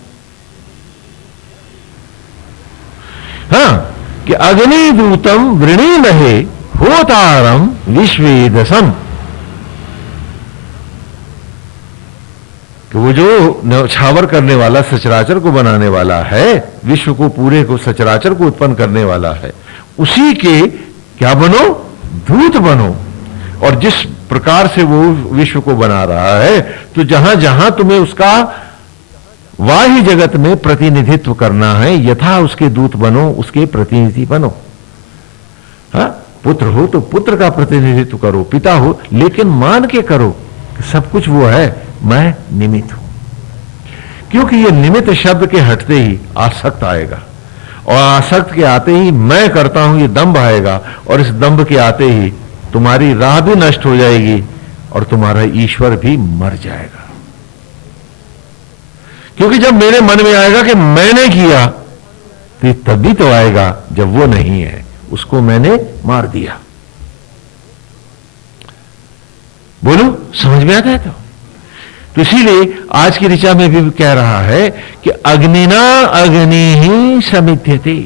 हाँ, कि अग्निदूतम वृणीमहे होतारम विश्वेदसम, कि वो जो न्यौछावर करने वाला, सचराचर को बनाने वाला है, विश्व को, पूरे को, सचराचर को उत्पन्न करने वाला है, उसी के क्या बनो? दूत बनो। और जिस प्रकार से वो विश्व को बना रहा है, तो जहां जहां तुम्हें उसका बाह्य जगत में प्रतिनिधित्व करना है, यथा उसके दूत बनो, उसके प्रतिनिधि बनो। हाँ, पुत्र हो तो पुत्र का प्रतिनिधित्व करो, पिता हो लेकिन मान के करो कि सब कुछ वो है, मैं निमित्त हूं। क्योंकि ये निमित्त शब्द के हटते ही आसक्त आएगा, और आसक्त के आते ही मैं करता हूं ये दंभ आएगा, और इस दंभ के आते ही तुम्हारी राह भी नष्ट हो जाएगी और तुम्हारा ईश्वर भी मर जाएगा। क्योंकि जब मेरे मन में आएगा कि मैंने किया, तो तभी तो आएगा जब वो नहीं है, उसको मैंने मार दिया। बोलो, समझ में आता है? तो इसीलिए आज की ऋचा में भी कह रहा है कि अग्निना अग्नि ही समिध्यते।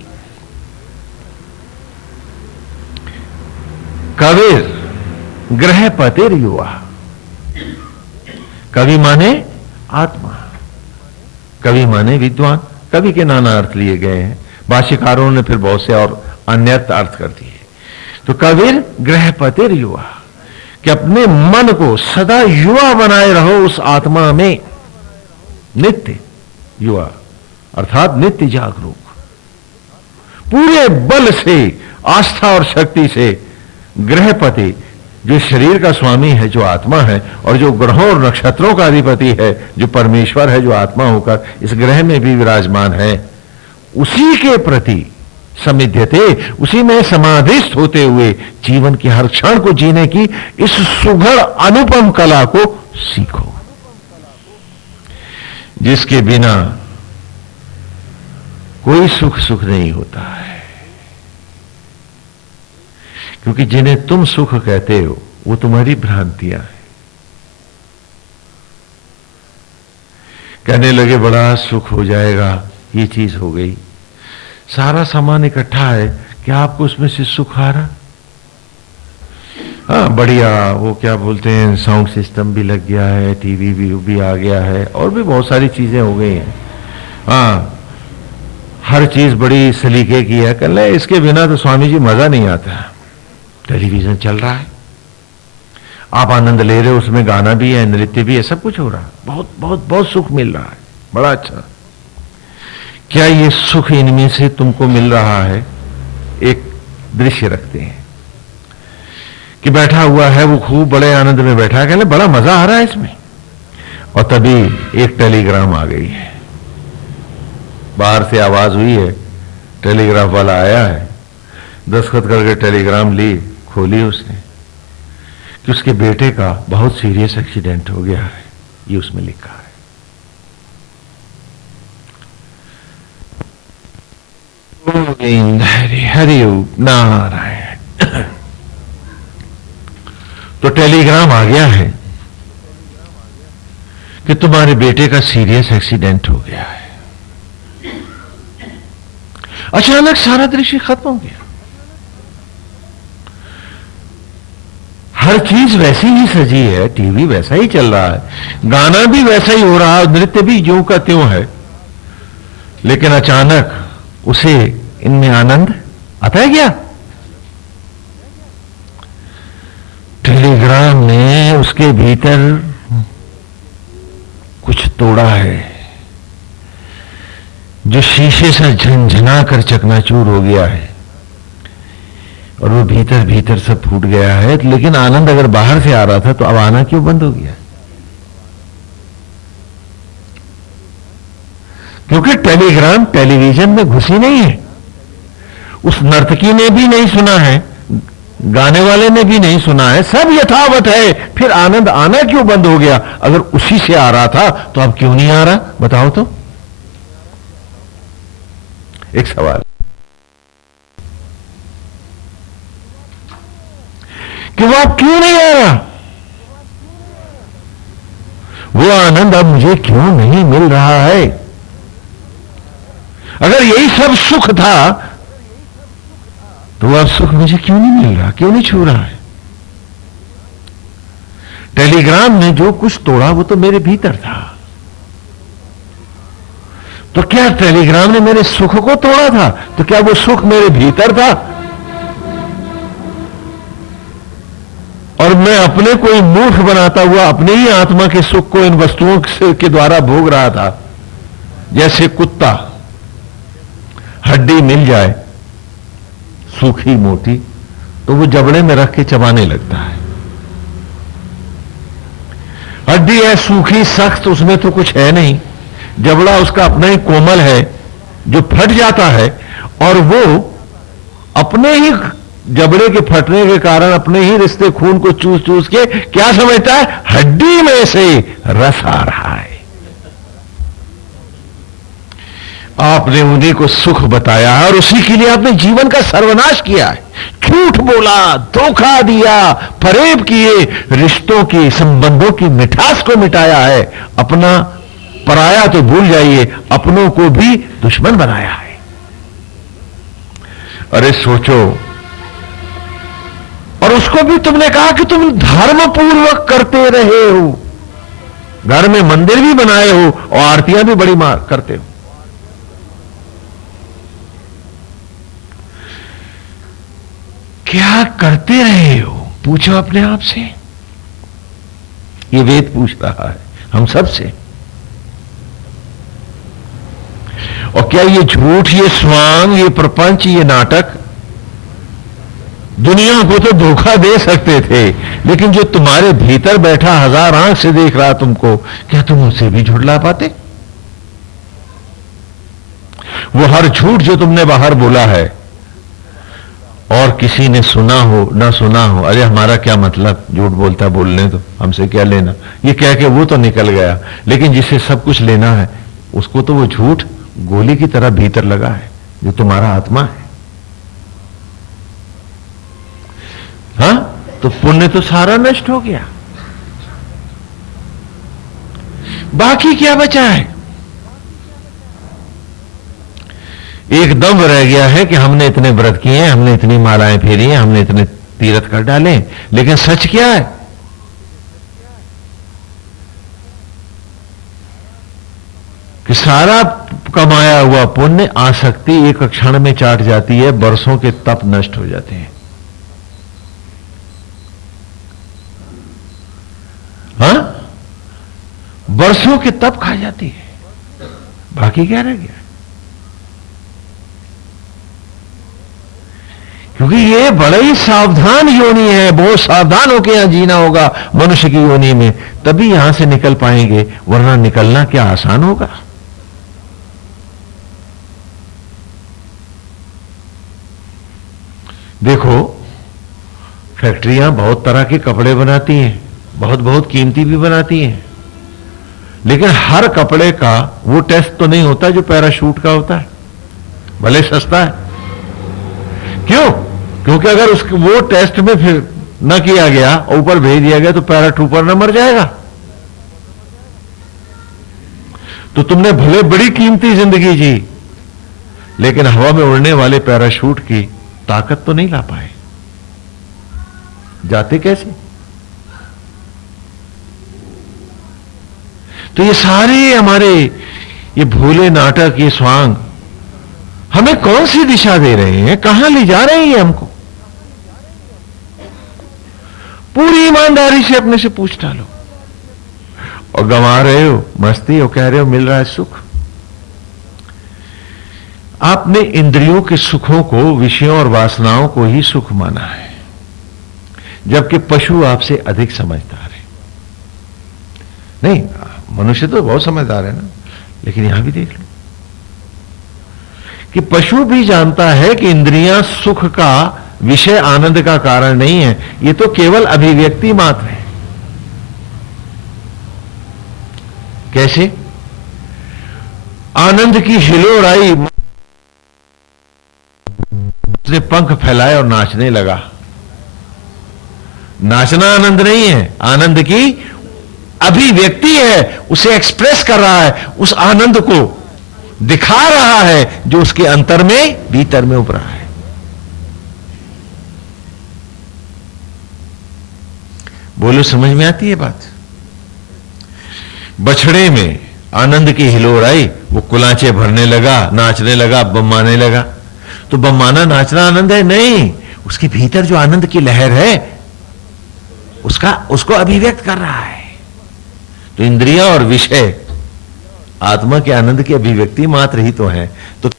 कविर ग्रहपतिर युवा। कवि माने आत्मा, कवि माने विद्वान। कवि के नाना अर्थ लिए गए हैं, भाष्यकारों ने फिर बहुत से और अन्य अर्थ कर दिए। तो कविर ग्रहपतिर युवा, कि अपने मन को सदा युवा बनाए रहो उस आत्मा में, नित्य युवा अर्थात नित्य जागरूक, पूरे बल से, आस्था और शक्ति से। ग्रहपति जो शरीर का स्वामी है, जो आत्मा है, और जो ग्रहों और नक्षत्रों का अधिपति है, जो परमेश्वर है, जो आत्मा होकर इस ग्रह में भी विराजमान है, उसी के प्रति समिध्यते, उसी में समाधिस्थ होते हुए जीवन के हर क्षण को जीने की इस सुघड़ अनुपम कला को सीखो, जिसके बिना कोई सुख नहीं होता है। क्योंकि जिन्हें तुम सुख कहते हो वो तुम्हारी भ्रांतियां हैं। कहने लगे बड़ा सुख हो जाएगा, ये चीज हो गई, सारा सामान इकट्ठा है, क्या आपको उसमें से सुख आ रहा? हाँ बढ़िया, वो क्या बोलते हैं, साउंड सिस्टम भी लग गया है, टीवी भी आ गया है, और भी बहुत सारी चीजें हो गई हैं। हाँ, हर चीज बड़ी सलीके की है। कहने इसके बिना तो स्वामी जी मजा नहीं आता। टेलीविजन चल रहा है, आप आनंद ले रहे हो, उसमें गाना भी है, नृत्य भी है, सब कुछ हो रहा है, बहुत बहुत बहुत सुख मिल रहा है, बड़ा अच्छा। क्या ये सुख इनमें से तुमको मिल रहा है? एक दृश्य रखते हैं कि बैठा हुआ है वो, खूब बड़े आनंद में बैठा है, कहने बड़ा मजा आ रहा है इसमें, और तभी एक टेलीग्राम आ गई है, बाहर से आवाज हुई है, टेलीग्राफ वाला आया है, दस्तखत करके टेलीग्राम ली, खोली उसने कि उसके बेटे का बहुत सीरियस एक्सीडेंट हो गया है, ये उसमें लिखा है। गोविंद हरि हरि नारायण। तो टेलीग्राम आ गया है कि तुम्हारे बेटे का सीरियस एक्सीडेंट हो गया है। अचानक सारा दृश्य खत्म हो गया, हर चीज वैसी ही सजी है, टीवी वैसा ही चल रहा है, गाना भी वैसा ही हो रहा है, नृत्य भी यूं का त्यों है, लेकिन अचानक उसे इनमें आनंद आता है क्या? टेलीग्राम ने उसके भीतर कुछ तोड़ा है, जो शीशे से झंझना कर चकनाचूर हो गया है, और वो भीतर भीतर सब फूट गया है। लेकिन आनंद अगर बाहर से आ रहा था तो अब आना क्यों बंद हो गया? क्योंकि टेलीग्राम टेलीविजन में घुसी नहीं है, उस नर्तकी ने भी नहीं सुना है, गाने वाले ने भी नहीं सुना है, सब यथावत है। फिर आनंद आना क्यों बंद हो गया? अगर उसी से आ रहा था तो अब क्यों नहीं आ रहा? बताओ तो। एक सवाल। कि वो अब क्यों नहीं आ रहा, वो आनंद अब मुझे क्यों नहीं मिल रहा है। अगर यही सब सुख था तो अब सुख मुझे क्यों नहीं मिल रहा, क्यों नहीं छू रहा है। टेलीग्राम ने जो कुछ तोड़ा वो तो मेरे भीतर था, तो क्या टेलीग्राम ने मेरे सुख को तोड़ा था, तो क्या वो सुख मेरे भीतर था। और मैं अपने को ही मूर्ख बनाता हुआ अपने ही आत्मा के सुख को इन वस्तुओं के द्वारा भोग रहा था। जैसे कुत्ता हड्डी मिल जाए सूखी मोटी तो वो जबड़े में रख के चबाने लगता है। हड्डी है सूखी सख्त, उसमें तो कुछ है नहीं, जबड़ा उसका अपना ही कोमल है जो फट जाता है, और वो अपने ही जबड़े के फटने के कारण अपने ही रिश्ते खून को चूस चूस के क्या समझता है, हड्डी में से रस आ रहा है। आपने उन्हीं को सुख बताया और उसी के लिए आपने जीवन का सर्वनाश किया है। झूठ बोला, धोखा दिया, फरेब किए, रिश्तों की संबंधों की मिठास को मिटाया है। अपना पराया तो भूल जाइए, अपनों को भी दुश्मन बनाया है। अरे सोचो, और उसको भी तुमने कहा कि तुम धर्म पूर्वक करते रहे हो, घर में मंदिर भी बनाए हो और आरतियां भी बड़ी मार करते हो। क्या करते रहे हो, पूछो अपने आप से। ये वेद पूछ रहा है हम सब से। और क्या ये झूठ, ये स्वांग, ये प्रपंच, ये नाटक दुनिया को तो धोखा दे सकते थे, लेकिन जो तुम्हारे भीतर बैठा हजार आंख से देख रहा तुमको, क्या तुम उसे भी झुठला पाते? वो हर झूठ जो तुमने बाहर बोला है और किसी ने सुना हो ना सुना हो, अरे हमारा क्या मतलब, झूठ बोलता बोलने तो, हमसे क्या लेना, ये कह के वो तो निकल गया। लेकिन जिसे सब कुछ लेना है उसको तो वो झूठ गोली की तरह भीतर लगा है, जो तुम्हारा आत्मा है। हाँ, तो पुण्य तो सारा नष्ट हो गया, बाकी क्या बचा है? एक दम रह गया है कि हमने इतने व्रत किए हैं, हमने इतनी मालाएं फेरी हैं, हमने इतने तीर्थ कर डाले, लेकिन सच क्या है? कि सारा कमाया हुआ पुण्य, आसक्ति एक क्षण में चाट जाती है, बरसों के तप नष्ट हो जाते हैं। हाँ, बरसों के तप खा जाती है, बाकी क्या रह गया? क्योंकि ये बड़ा ही सावधान योनि है, बहुत सावधान होकर यहां जीना होगा मनुष्य की योनि में, तभी यहां से निकल पाएंगे, वरना निकलना क्या आसान होगा? देखो, फैक्ट्रियां बहुत तरह के कपड़े बनाती हैं, बहुत बहुत कीमती भी बनाती हैं, लेकिन हर कपड़े का वो टेस्ट तो नहीं होता जो पैराशूट का होता है, भले सस्ता है। क्यों? क्योंकि अगर उसके वो टेस्ट में फिर न किया गया, ऊपर भेज दिया गया, तो पैराट्रूपर न मर जाएगा। तो तुमने भले बड़ी कीमती जिंदगी जी, लेकिन हवा में उड़ने वाले पैराशूट की ताकत तो नहीं ला पाए। जाते कैसे? तो ये सारे हमारे ये भोले नाटक, ये स्वांग हमें कौन सी दिशा दे रहे हैं, कहां ले जा रहे हैं हमको? पूरी ईमानदारी से अपने से पूछ डालो। और गंवा रहे हो मस्ती और कह रहे हो मिल रहा है सुख। आपने इंद्रियों के सुखों को, विषयों और वासनाओं को ही सुख माना है, जबकि पशु आपसे अधिक समझदार है। नहीं, मनुष्य तो बहुत समझदार है ना, लेकिन यहां भी देख लो कि पशु भी जानता है कि इंद्रियां सुख का विषय, आनंद का कारण नहीं है, ये तो केवल अभिव्यक्ति मात्र है। कैसे? आनंद की हिलोड़ाई, उसने पंख फैलाए और नाचने लगा, नाचना आनंद नहीं है, आनंद की अभिव्यक्ति है, उसे एक्सप्रेस कर रहा है, उस आनंद को दिखा रहा है जो उसके अंतर में, भीतर में उभरा है। बोलो, समझ में आती है बात? बछड़े में आनंद की हिलोर आई, वो कुलांचे भरने लगा, नाचने लगा, बम्माने लगा। तो बम्माना नाचना आनंद है? नहीं, उसके भीतर जो आनंद की लहर है उसको अभिव्यक्त कर रहा है। तो इंद्रियां और विषय आत्मा के आनंद की अभिव्यक्ति मात्र ही तो है। तो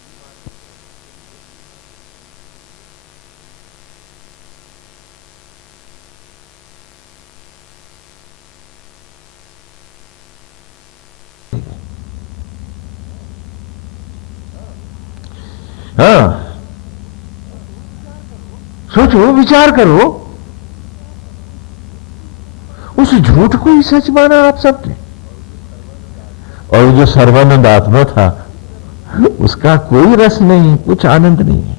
हाँ, सोचो, विचार करो, उस झूठ को ही सच माना आप सबने, और जो सर्वानंद आत्मा था उसका कोई रस नहीं, कुछ आनंद नहीं है।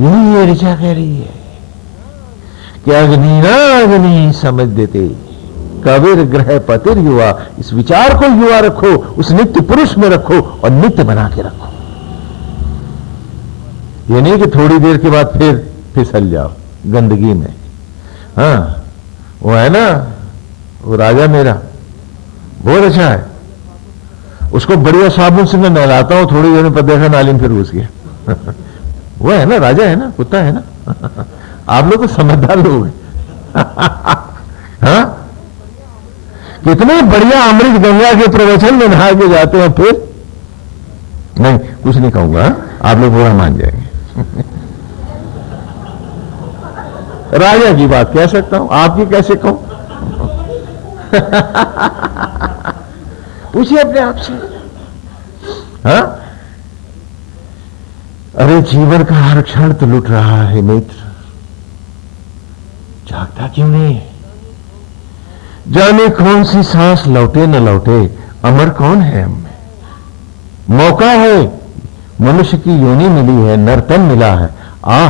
यही ये ऋचा कह रही है कि अग्नि ना अग्नि समझ देते कबीर ग्रह पतिर युवा। इस विचार को युवा रखो, उस नित्य पुरुष में रखो और नित्य बना के रखो। ये नहीं कि थोड़ी देर के बाद फिर फिसल जाओ गंदगी में। हाँ, वो है ना, वो राजा मेरा बहुत अच्छा है, उसको बढ़िया साबुन से मैं नहलाता हूं, थोड़ी देर में पता देखा नाली में फिर घुस गया। वो है ना, राजा है ना, कुत्ता है ना। आप लोग तो समझदार लोग हैं। हाँ, कितने बढ़िया अमृत गंगा के प्रवचन में नहा के जाते हैं, फिर नहीं, कुछ नहीं कहूंगा, आप लोग बुरा मान जाएंगे। राजा की बात कह सकता हूं, आपकी कैसे कहूं? पूछिए अपने आप से। हाँ, अरे जीवन का हर क्षण तो लुट रहा है मित्र, जागता क्यों नहीं? जाने कौन सी सांस लौटे न लौटे, अमर कौन है हम में? मौका है, मनुष्य की योनि मिली है, नर्तन मिला है, आ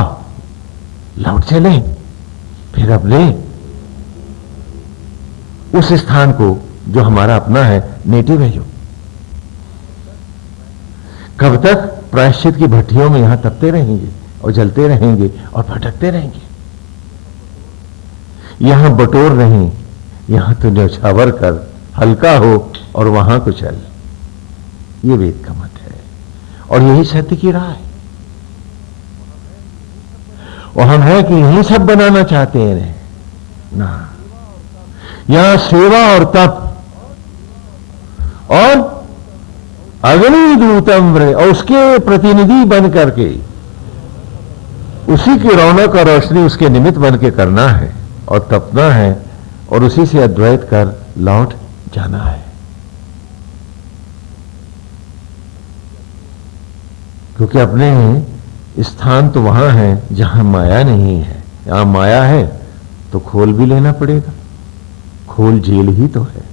लौट चले फिर अपने उस स्थान को जो हमारा अपना है, नेटिव है जो। कब तक प्रायश्चित की भट्टियों में यहां तपते रहेंगे और जलते रहेंगे और भटकते रहेंगे? यहां बटोर नहीं, यहां तो न्यौछावर कर, हल्का हो और वहां को चल। ये वेद का मत है और यही सत्य की राह है। और हम है कि यही सब बनाना चाहते हैं ना। यहां सेवा और तप और अग्नि दूतम और उसके प्रतिनिधि बन करके उसी की रौनक और रोशनी उसके निमित्त बन के करना है और तपना है और उसी से अद्वैत कर लौट जाना है। क्योंकि अपने स्थान तो वहां है जहां माया नहीं है। यहां माया है तो खोल भी लेना पड़ेगा, खोल जेल ही तो है।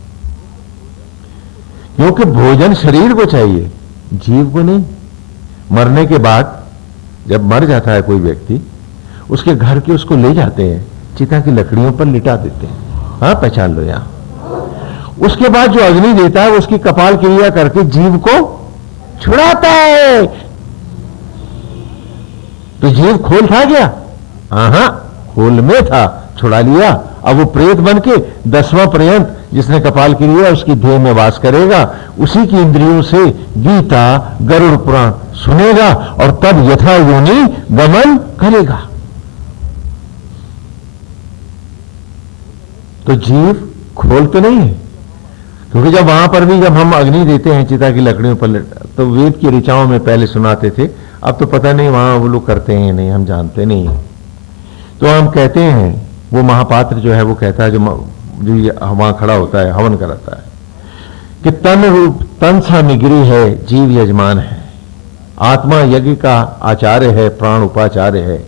क्योंकि भोजन शरीर को चाहिए, जीव को नहीं। मरने के बाद जब मर जाता है कोई व्यक्ति, उसके घर के उसको ले जाते हैं, चिता की लकड़ियों पर लिटा देते हैं। हाँ, पहचान लो यहां। उसके बाद जो अग्नि देता है वो उसकी कपाल क्रिया करके जीव को छुड़ाता है। तो जीव खोल था क्या? हाँ, खोल में था, छुड़ा लिया। अब वो प्रेत बन के 10वां पर्यंत जिसने कपाल क्रिया उसकी देह में वास करेगा, उसी की इंद्रियों से गीता गरुड़ पुराण सुनेगा और तब यथा योनि गमन करेगा। तो जीव खोल तो नहीं है। क्योंकि जब वहां पर भी जब हम अग्नि देते हैं चिता की लकड़ियों पर, तो वेद की ऋचाओं में पहले सुनाते थे, अब तो पता नहीं वहां वो लोग करते हैं नहीं, हम जानते नहीं। तो हम कहते हैं, वो महापात्र जो है वो कहता है, जो वहां खड़ा होता है हवन कराता है, कि तन रूप तन सामग्री है, जीव यजमान है, आत्मा यज्ञ का आचार्य है, प्राण उपाचार्य है।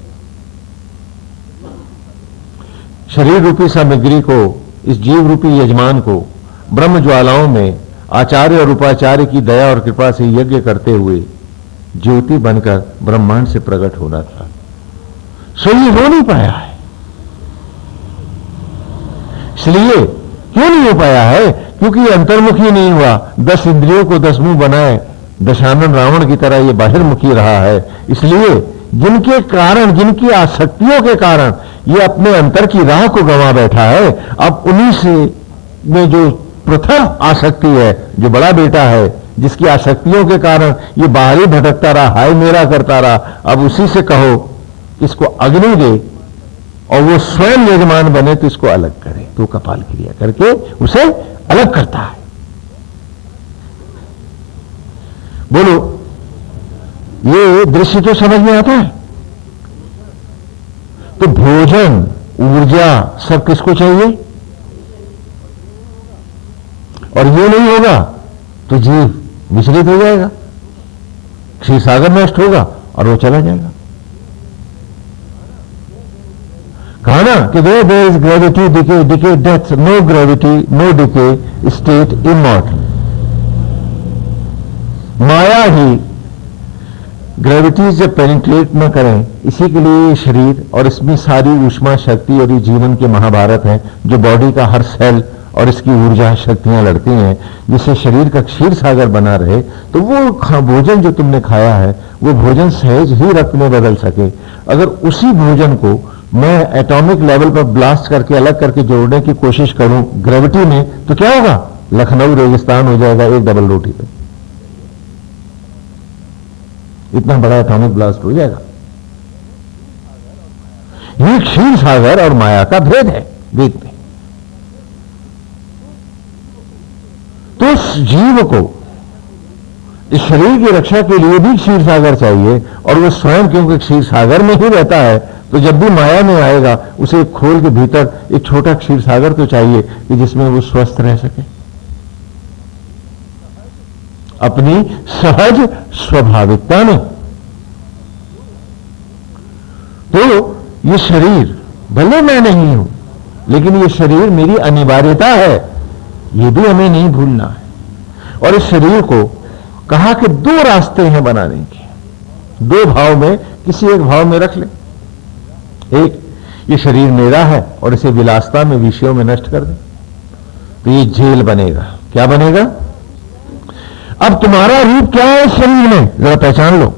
शरीर रूपी सामग्री को, इस जीव रूपी यजमान को ब्रह्म ज्वालाओं में आचार्य और उपाचार्य की दया और कृपा से यज्ञ करते हुए ज्योति बनकर ब्रह्मांड से प्रकट होना था, सो ये हो नहीं पाया है। इसलिए क्यों नहीं हो पाया है? क्योंकि ये अंतर्मुखी नहीं हुआ। 10 इंद्रियों को 10 मुंह बनाए दशानन रावण की तरह ये बाहिर्मुखी रहा है। इसलिए जिनके कारण, जिनकी आसक्तियों के कारण ये अपने अंतर की राह को गंवा बैठा है, अब उन्हीं से में जो प्रथम आसक्ति है, जो बड़ा बेटा है, जिसकी आसक्तियों के कारण ये बाहरी भटकता रहा, हाय मेरा करता रहा, अब उसी से कहो इसको अग्नि दे और वो स्वयं यजमान बने तो इसको अलग करे, तो कपाल क्रिया करके उसे अलग करता है। बोलो, ये दृश्य तो समझ में आता है? तो भोजन, ऊर्जा सब किसको चाहिए? और ये नहीं होगा तो जीव विचलित हो जाएगा, क्षीर सागर नष्ट होगा और वो चला जाएगा। कहा ना कि there is gravity, decay, death, no gravity, no decay, state immortal. माया ही ग्रेविटी से पेनिट्रेट न करें, इसी के लिए ये शरीर और इसमें सारी ऊष्मा शक्ति और ये जीवन के महाभारत है, जो बॉडी का हर सेल और इसकी ऊर्जा शक्तियां लड़ती हैं, जिससे शरीर का क्षीर सागर बना रहे। तो वो भोजन जो तुमने खाया है, वो भोजन सहज ही रक्त में बदल सके। अगर उसी भोजन को मैं एटॉमिक लेवल पर ब्लास्ट करके अलग करके जोड़ने की कोशिश करूं ग्रेविटी में, तो क्या होगा? लखनऊ रेगिस्तान हो जाएगा एक डबल रोटी पे। इतना बड़ा एटॉमिक ब्लास्ट हो जाएगा। ये क्षीर सागर और माया का भेद है वेद में। तो इस जीव को इस शरीर की रक्षा के लिए भी क्षीर सागर चाहिए, और वो स्वयं क्योंकि क्षीर सागर में ही रहता है, तो जब भी माया में आएगा उसे खोल के भीतर एक छोटा क्षीर सागर तो चाहिए कि जिसमें वो स्वस्थ रह सके अपनी सहज स्वाभाविकता में। तो ये शरीर भले मैं नहीं हूं, लेकिन ये शरीर मेरी अनिवार्यता है, ये भी हमें नहीं भूलना है। और इस शरीर को कहा कि 2 रास्ते हैं बनाने के, 2 भाव में किसी एक भाव में रख ले। एक, ये शरीर मेरा है और इसे विलासता में, विषयों में नष्ट कर दे, तो ये जेल बनेगा। क्या बनेगा? अब तुम्हारा रूप क्या है शरीर में, जरा पहचान लो।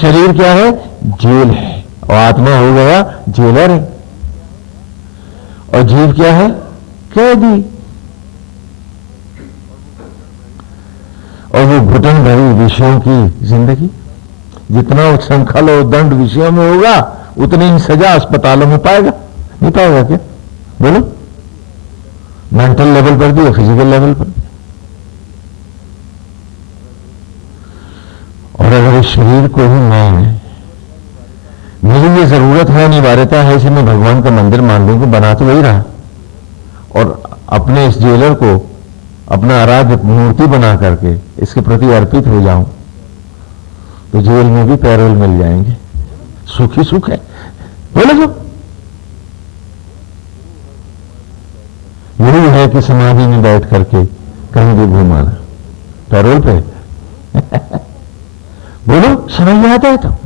शरीर क्या है? जेल है, और आत्मा हो गया जेलर है। और जीव क्या है? कैदी। और वो घुटन भरी विषयों की जिंदगी, जितना उच्छृंखल और दंड विषयों में होगा उतनी ही सजा अस्पतालों में पाएगा। नहीं पाएगा क्या? बोलो, मेंटल लेवल पर भी या फिजिकल लेवल पर। और अगर इस शरीर को ही मेरी ये जरूरत है, अनिवार्यता है, इसे मैं भगवान का मंदिर मान लूं, बना तो वही रहा, और अपने इस जेलर को अपना आराध्य मूर्ति बना करके इसके प्रति अर्पित हो जाऊं, तो जेल में भी पैरोल मिल जाएंगे। सुख ही सुख है। बोले जो यही है कि समाधि में बैठ करके कहीं भी घूमाना पैरोल पे बोलो, समझ में आता है?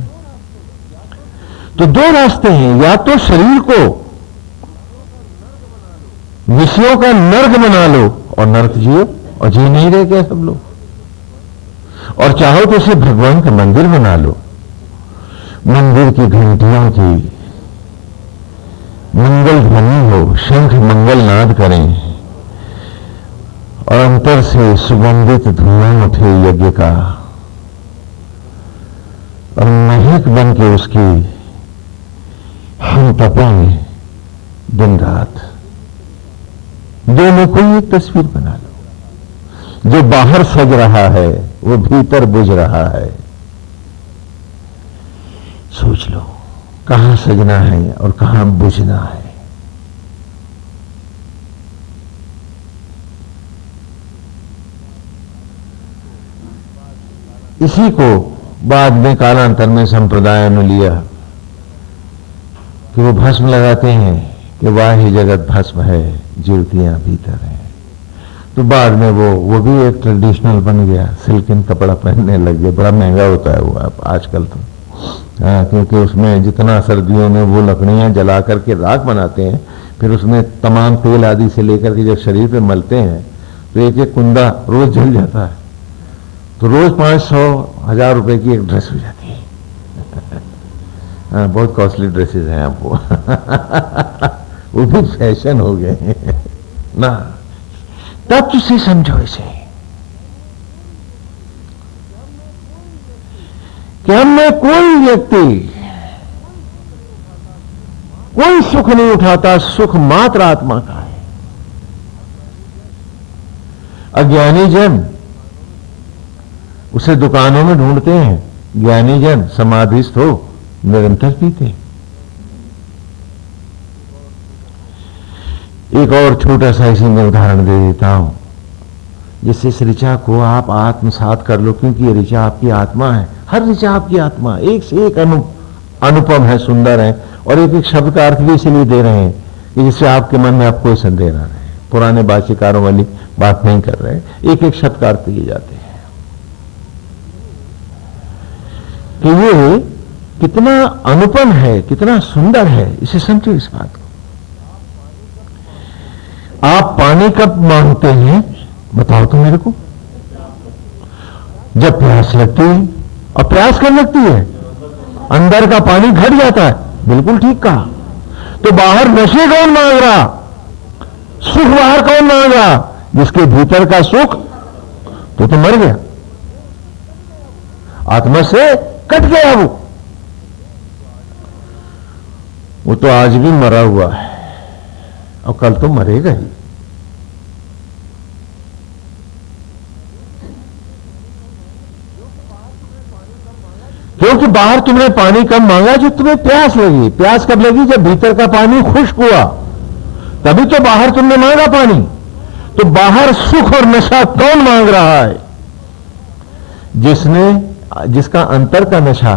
तो 2 रास्ते हैं, या तो शरीर को विषयों का नर्क बना लो और नर्क जियो, और जी नहीं रहे क्या सब लोग, और चाहो तो इसे भगवान का मंदिर बना लो। मंदिर की घंटियों की मंगल ध्वनि हो, शंख मंगल नाद करें, और अंतर से सुगंधित धुआं उठे यज्ञ का, और महक बन के उसकी हम तपें दिन रात। दोनों कोई एक तस्वीर बना लो। जो बाहर सज रहा है वो भीतर बुझ रहा है। सोच लो कहां सजना है और कहां बुझना है। इसी को बाद में कालांतर में संप्रदाय ने लिया कि वो भस्म लगाते हैं कि वाह जगत भस्म है, ज्योतियां भीतर है। तो बाद में वो भी एक ट्रेडिशनल बन गया, सिल्किन कपड़ा पहनने लग गए। बड़ा महंगा होता है वो आजकल तो। हाँ, क्योंकि उसमें जितना सर्दियों में वो लकड़ियां जला करके राख बनाते हैं, फिर उसमें तमाम तेल आदि से लेकर के जब शरीर पे मलते हैं तो एक एक कुंदा रोज जल जाता है। तो रोज 500-1000 रुपए की एक ड्रेस हो जाती है। हाँ, बहुत कॉस्टली ड्रेसेस हैं आपको। वो भी फैशन हो गए ना। तत्व से समझो इसे कि हमने कोई व्यक्ति कोई सुख नहीं उठाता, सुख मात्र आत्मा का है। अज्ञानी जन उसे दुकानों में ढूंढते हैं, ज्ञानी जन समाधिस्थ हो निरंतर पीते। एक और छोटा सा इसी में उदाहरण दे देता हूं, जिससे इस ऋचा को आप आत्मसात कर लो, क्योंकि ये ऋचा आपकी आत्मा है। हर ऋचा आपकी आत्मा, एक से एक अनुपम है, सुंदर है। और एक एक शब्द का अर्थ भी इसलिए दे रहे हैं कि जिससे आपके मन में आप कोई संदेह ना रहे। पुराने भाष्यकारों वाली बात नहीं कर रहे, एक एक शब्द का अर्थ दिए जाते हैं कि ये कितना अनुपम है, कितना सुंदर है। इसे समझो इस बात को। आप पानी कब मांगते हैं बताओ तो मेरे को? जब प्यास लगती है। और प्यास कब लगती है? अंदर का पानी घट जाता है। बिल्कुल ठीक कहा। तो बाहर नशे कौन मांग रहा? सुख बाहर कौन मांग रहा? जिसके भीतर का सुख तो मर गया, आत्मा से कट गया। वो तो आज भी मरा हुआ है और कल तो मरेगा ही। क्योंकि बाहर तुमने पानी कब मांगा? जो तुम्हें प्यास लगी। प्यास कब लगी? जब भीतर का पानी खुश्क हुआ, तभी तो बाहर तुमने मांगा पानी। तो बाहर सुख और नशा कौन मांग रहा है? जिसका अंतर का नशा,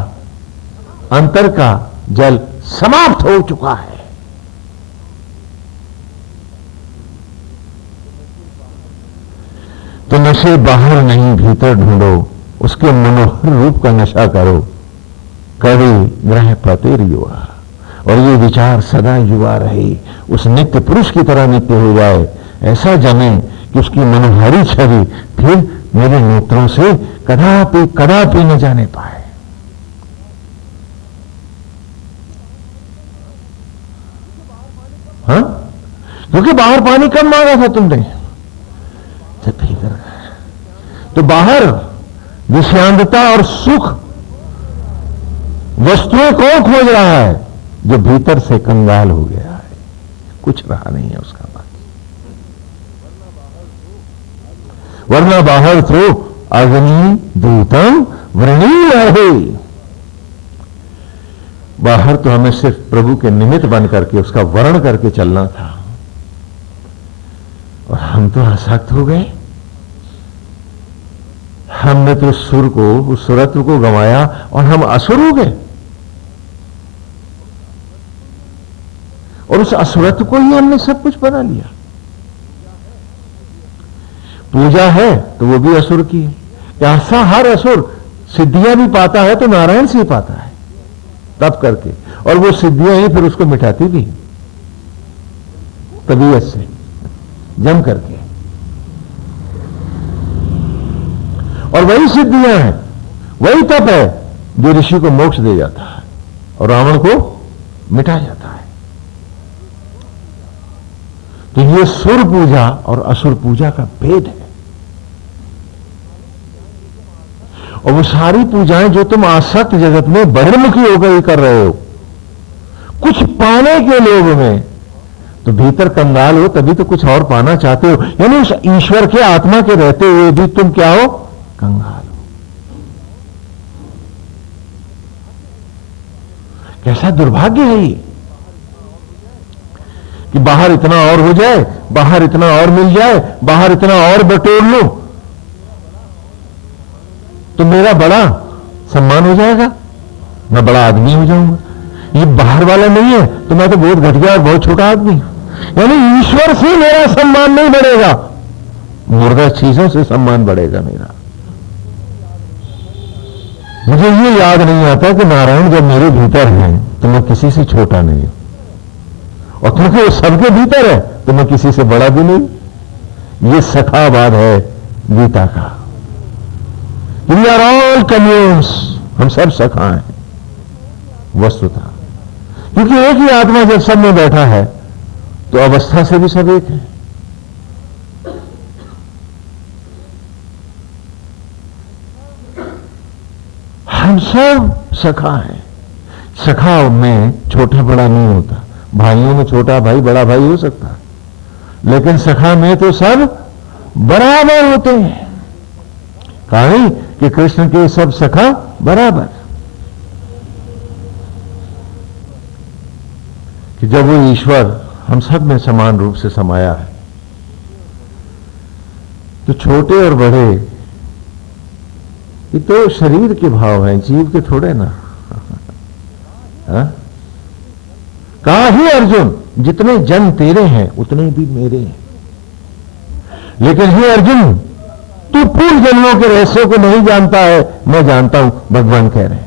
अंतर का जल समाप्त हो चुका है। तो नशे बाहर नहीं भीतर ढूंढो, उसके मनोहर रूप का नशा करो। कवि ग्रह पतेर युवा, और ये विचार सदा युवा रहे, उस नित्य पुरुष की तरह नित्य हो जाए। ऐसा जमे कि उसकी मनोहारी छवि फिर मेरे नेत्रों से कदापि कदापि न जाने पाए। हाँ, क्योंकि बाहर पानी कब मांगा था तुमने? जब भीतर। तो बाहर विषांतता और सुख वस्तुएं कौन खोज रहा है? जो भीतर से कंगाल हो गया है, कुछ रहा नहीं है उसका बाकी। वरना बाहर तो अग्नि दूतम वृणी है। बाहर तो हमें सिर्फ प्रभु के निमित्त बन करके उसका वर्ण करके चलना था, और हम तो आसक्त हो गए। हमने तो सुर को, उस सुरत्व को गंवाया और हम असुर हो गए। और उस असुरत्व को ही हमने सब कुछ बना लिया। पूजा है तो वो भी असुर की है। ऐसा हर असुर सिद्धियां भी पाता है तो नारायण से ही पाता है, तब करके। और वो सिद्धियां ही फिर उसको मिटाती भी तबीयत से जम करके। और वही सिद्धियां हैं, वही तप है जो ऋषि को मोक्ष दे जाता है और रावण को मिटा जाता है। तो ये सुर पूजा और असुर पूजा का भेद है। और वो सारी पूजाएं जो तुम आसक्त जगत में बहिर्मुखी होकर ही कर रहे हो, कुछ पाने के लोभ में, तो भीतर कंगाल हो तभी तो कुछ और पाना चाहते हो। यानी उस ईश्वर के आत्मा के रहते हुए भी तुम क्या हो? कंगाल हो। कैसा दुर्भाग्य है ये कि बाहर इतना और हो जाए, बाहर इतना और मिल जाए, बाहर इतना और बटोर लो तो मेरा बड़ा सम्मान हो जाएगा, मैं बड़ा आदमी हो जाऊंगा। ये बाहर वाला नहीं है तो मैं तो बहुत घटिया और बहुत छोटा आदमी हूं। यानी ईश्वर से मेरा सम्मान नहीं बढ़ेगा। मुर्दा चीजों से सम्मान बढ़ेगा मेरा। मुझे ये याद नहीं आता कि नारायण जब मेरे भीतर हैं तो मैं किसी से छोटा नहीं हूं, और क्योंकि वो सबके भीतर है तो मैं किसी से बड़ा भी नहीं। ये सखावाद है गीता का। वी आर ऑल कम्यून्स, हम सब सखा हैं वस्तुतः, क्योंकि एक ही आत्मा जब सब में बैठा है तो अवस्था से भी सब एक है। हम सब सखा हैं। सखा में छोटा बड़ा नहीं होता। भाइयों में छोटा भाई बड़ा भाई हो सकता, लेकिन सखा में तो सब बराबर होते हैं। कहानी कि कृष्ण के सब सखा बराबर, कि जब वो ईश्वर हम सब में समान रूप से समाया है तो छोटे और बड़े ये तो शरीर के भाव हैं, जीव के थोड़े ना। कहा ही अर्जुन जितने जन तेरे हैं उतने भी मेरे हैं। लेकिन हे अर्जुन तू पूर्व जन्मों के रहस्यों को नहीं जानता है, मैं जानता हूं, भगवान कह रहे हैं।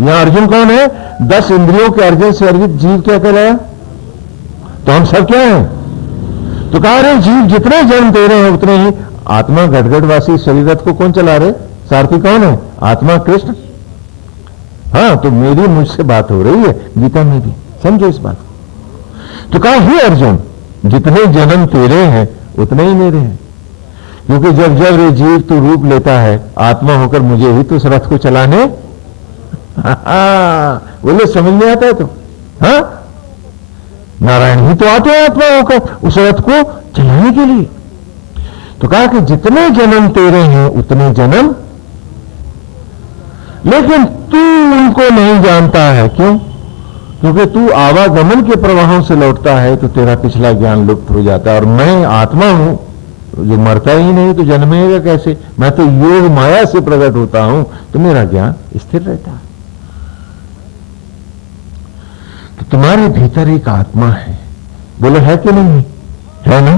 यहां अर्जुन कौन है? 10 इंद्रियों के अर्जुन से अर्जित जीव क्या कहलाया? तो हम सब क्या हैं? तो कहा रहे जीव जितने जन्म तेरे हैं उतने ही। आत्मा घटघटवासी शरीरत को कौन चला रहे? सारथी कौन है? आत्मा कृष्ण। हाँ, तो मेरी मुझसे बात हो रही है गीता में भी, समझो इस बात को। तो कहा हे अर्जुन जितने जन्म तेरे हैं उतने ही मेरे हैं, क्योंकि जब जब ये जीव तू रूप लेता है आत्मा होकर मुझे ही तो उस रथ को चलाने बोले समझ में आता है। तो हाँ, नारायण ही तो आते हैं आत्मा होकर उस रथ को चलाने के लिए। तो कहा कि जितने जन्म तेरे हैं उतने जन्म, लेकिन तू उनको नहीं जानता है। क्यों? क्योंकि तू आवागमन के प्रवाहों से लौटता है तो तेरा पिछला ज्ञान लुप्त हो जाता है। और मैं आत्मा हूं जो मरता ही नहीं तो जन्मेगा कैसे? मैं तो योग माया से प्रकट होता हूं तो मेरा ज्ञान स्थिर रहता है। तो तुम्हारे भीतर एक आत्मा है, बोले है कि नहीं? है ना?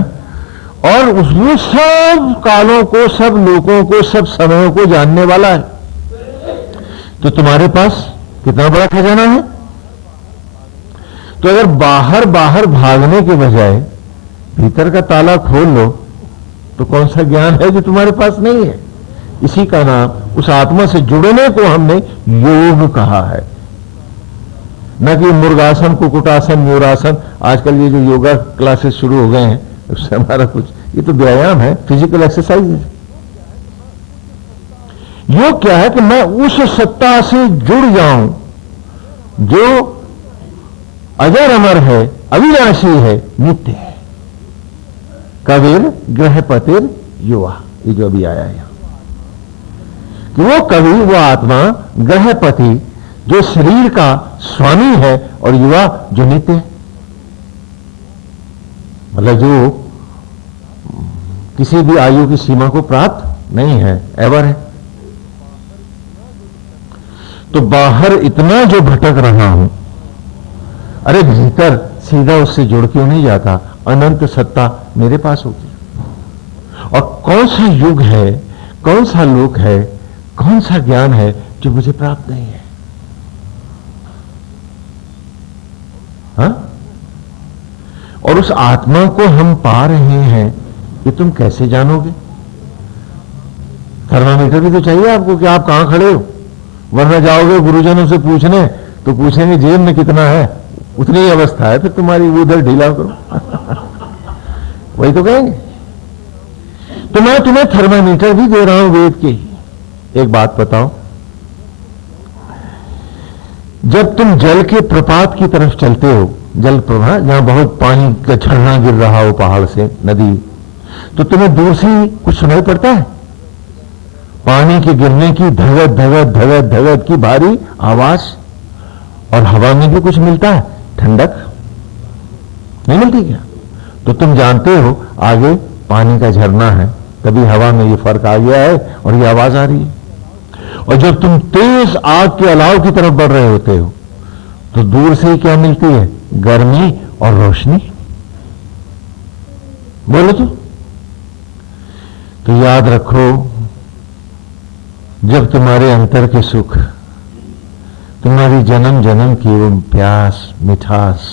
और उसमें सब कालों को, सब लोगों को, सब समयों को जानने वाला है। तो तुम्हारे पास कितना बड़ा खजाना है। तो अगर बाहर बाहर भागने के बजाय भीतर का ताला खोल लो तो कौन सा ज्ञान है जो तुम्हारे पास नहीं है? इसी का नाम उस आत्मा से जुड़ने को हमने योग कहा है, न कि मुर्गासन, कुकुटासन, न्यूरासन। आजकल ये जो योगा क्लासेस शुरू हो गए हैं उससे हमारा कुछ, ये तो व्यायाम है, फिजिकल एक्सरसाइज है। योग क्या है कि मैं उस सत्ता से जुड़ जाऊं जो अजर अमर है, अविनाशी है, नित्य है। कबीर ग्रहपतिर युवा, ये जो अभी आया है कि वो कवि, वो आत्मा ग्रहपति जो शरीर का स्वामी है, और युवा जो नित्य है, मतलब जो किसी भी आयु की सीमा को प्राप्त नहीं है, एवर है। तो बाहर इतना जो भटक रहा हूं, अरे भीतर सीधा उससे जुड़ क्यों नहीं जाता? अनंत सत्ता मेरे पास होती। और कौन सा युग है, कौन सा लोक है, कौन सा ज्ञान है जो मुझे प्राप्त नहीं है? हाँ? और उस आत्मा को हम पा रहे हैं, ये तुम कैसे जानोगे? थर्मामीटर भी तो चाहिए आपको कि आप कहां खड़े हो, वरना जाओगे गुरुजनों से पूछने तो पूछेंगे जेब में कितना है, उतनी ही अवस्था है फिर तुम्हारी, उधर ढीला करो वही तो कहेंगे। तो मैं तुम्हें थर्मामीटर भी दे रहा हूं वेद के। एक बात बताओ, जब तुम जल के प्रपात की तरफ चलते हो, जल प्रवाह जहां बहुत पानी का झरना गिर रहा हो पहाड़ से, नदी, तो तुम्हें दूर से कुछ सुनाई पड़ता है? पानी के गिरने की धगत धगत धगत धगत की भारी आवाज, और हवा में भी कुछ मिलता है, ठंडक नहीं मिलती क्या? तो तुम जानते हो आगे पानी का झरना है, तभी हवा में ये फर्क आ गया है और ये आवाज आ रही है। और जब तुम तेज आग के अलाव की तरफ बढ़ रहे होते हो तो दूर से ही क्या मिलती है? गर्मी और रोशनी। बोलो तो। तो याद रखो, जब तुम्हारे अंतर के सुख, तुम्हारी जन्म जन्म की वो प्यास, मिठास,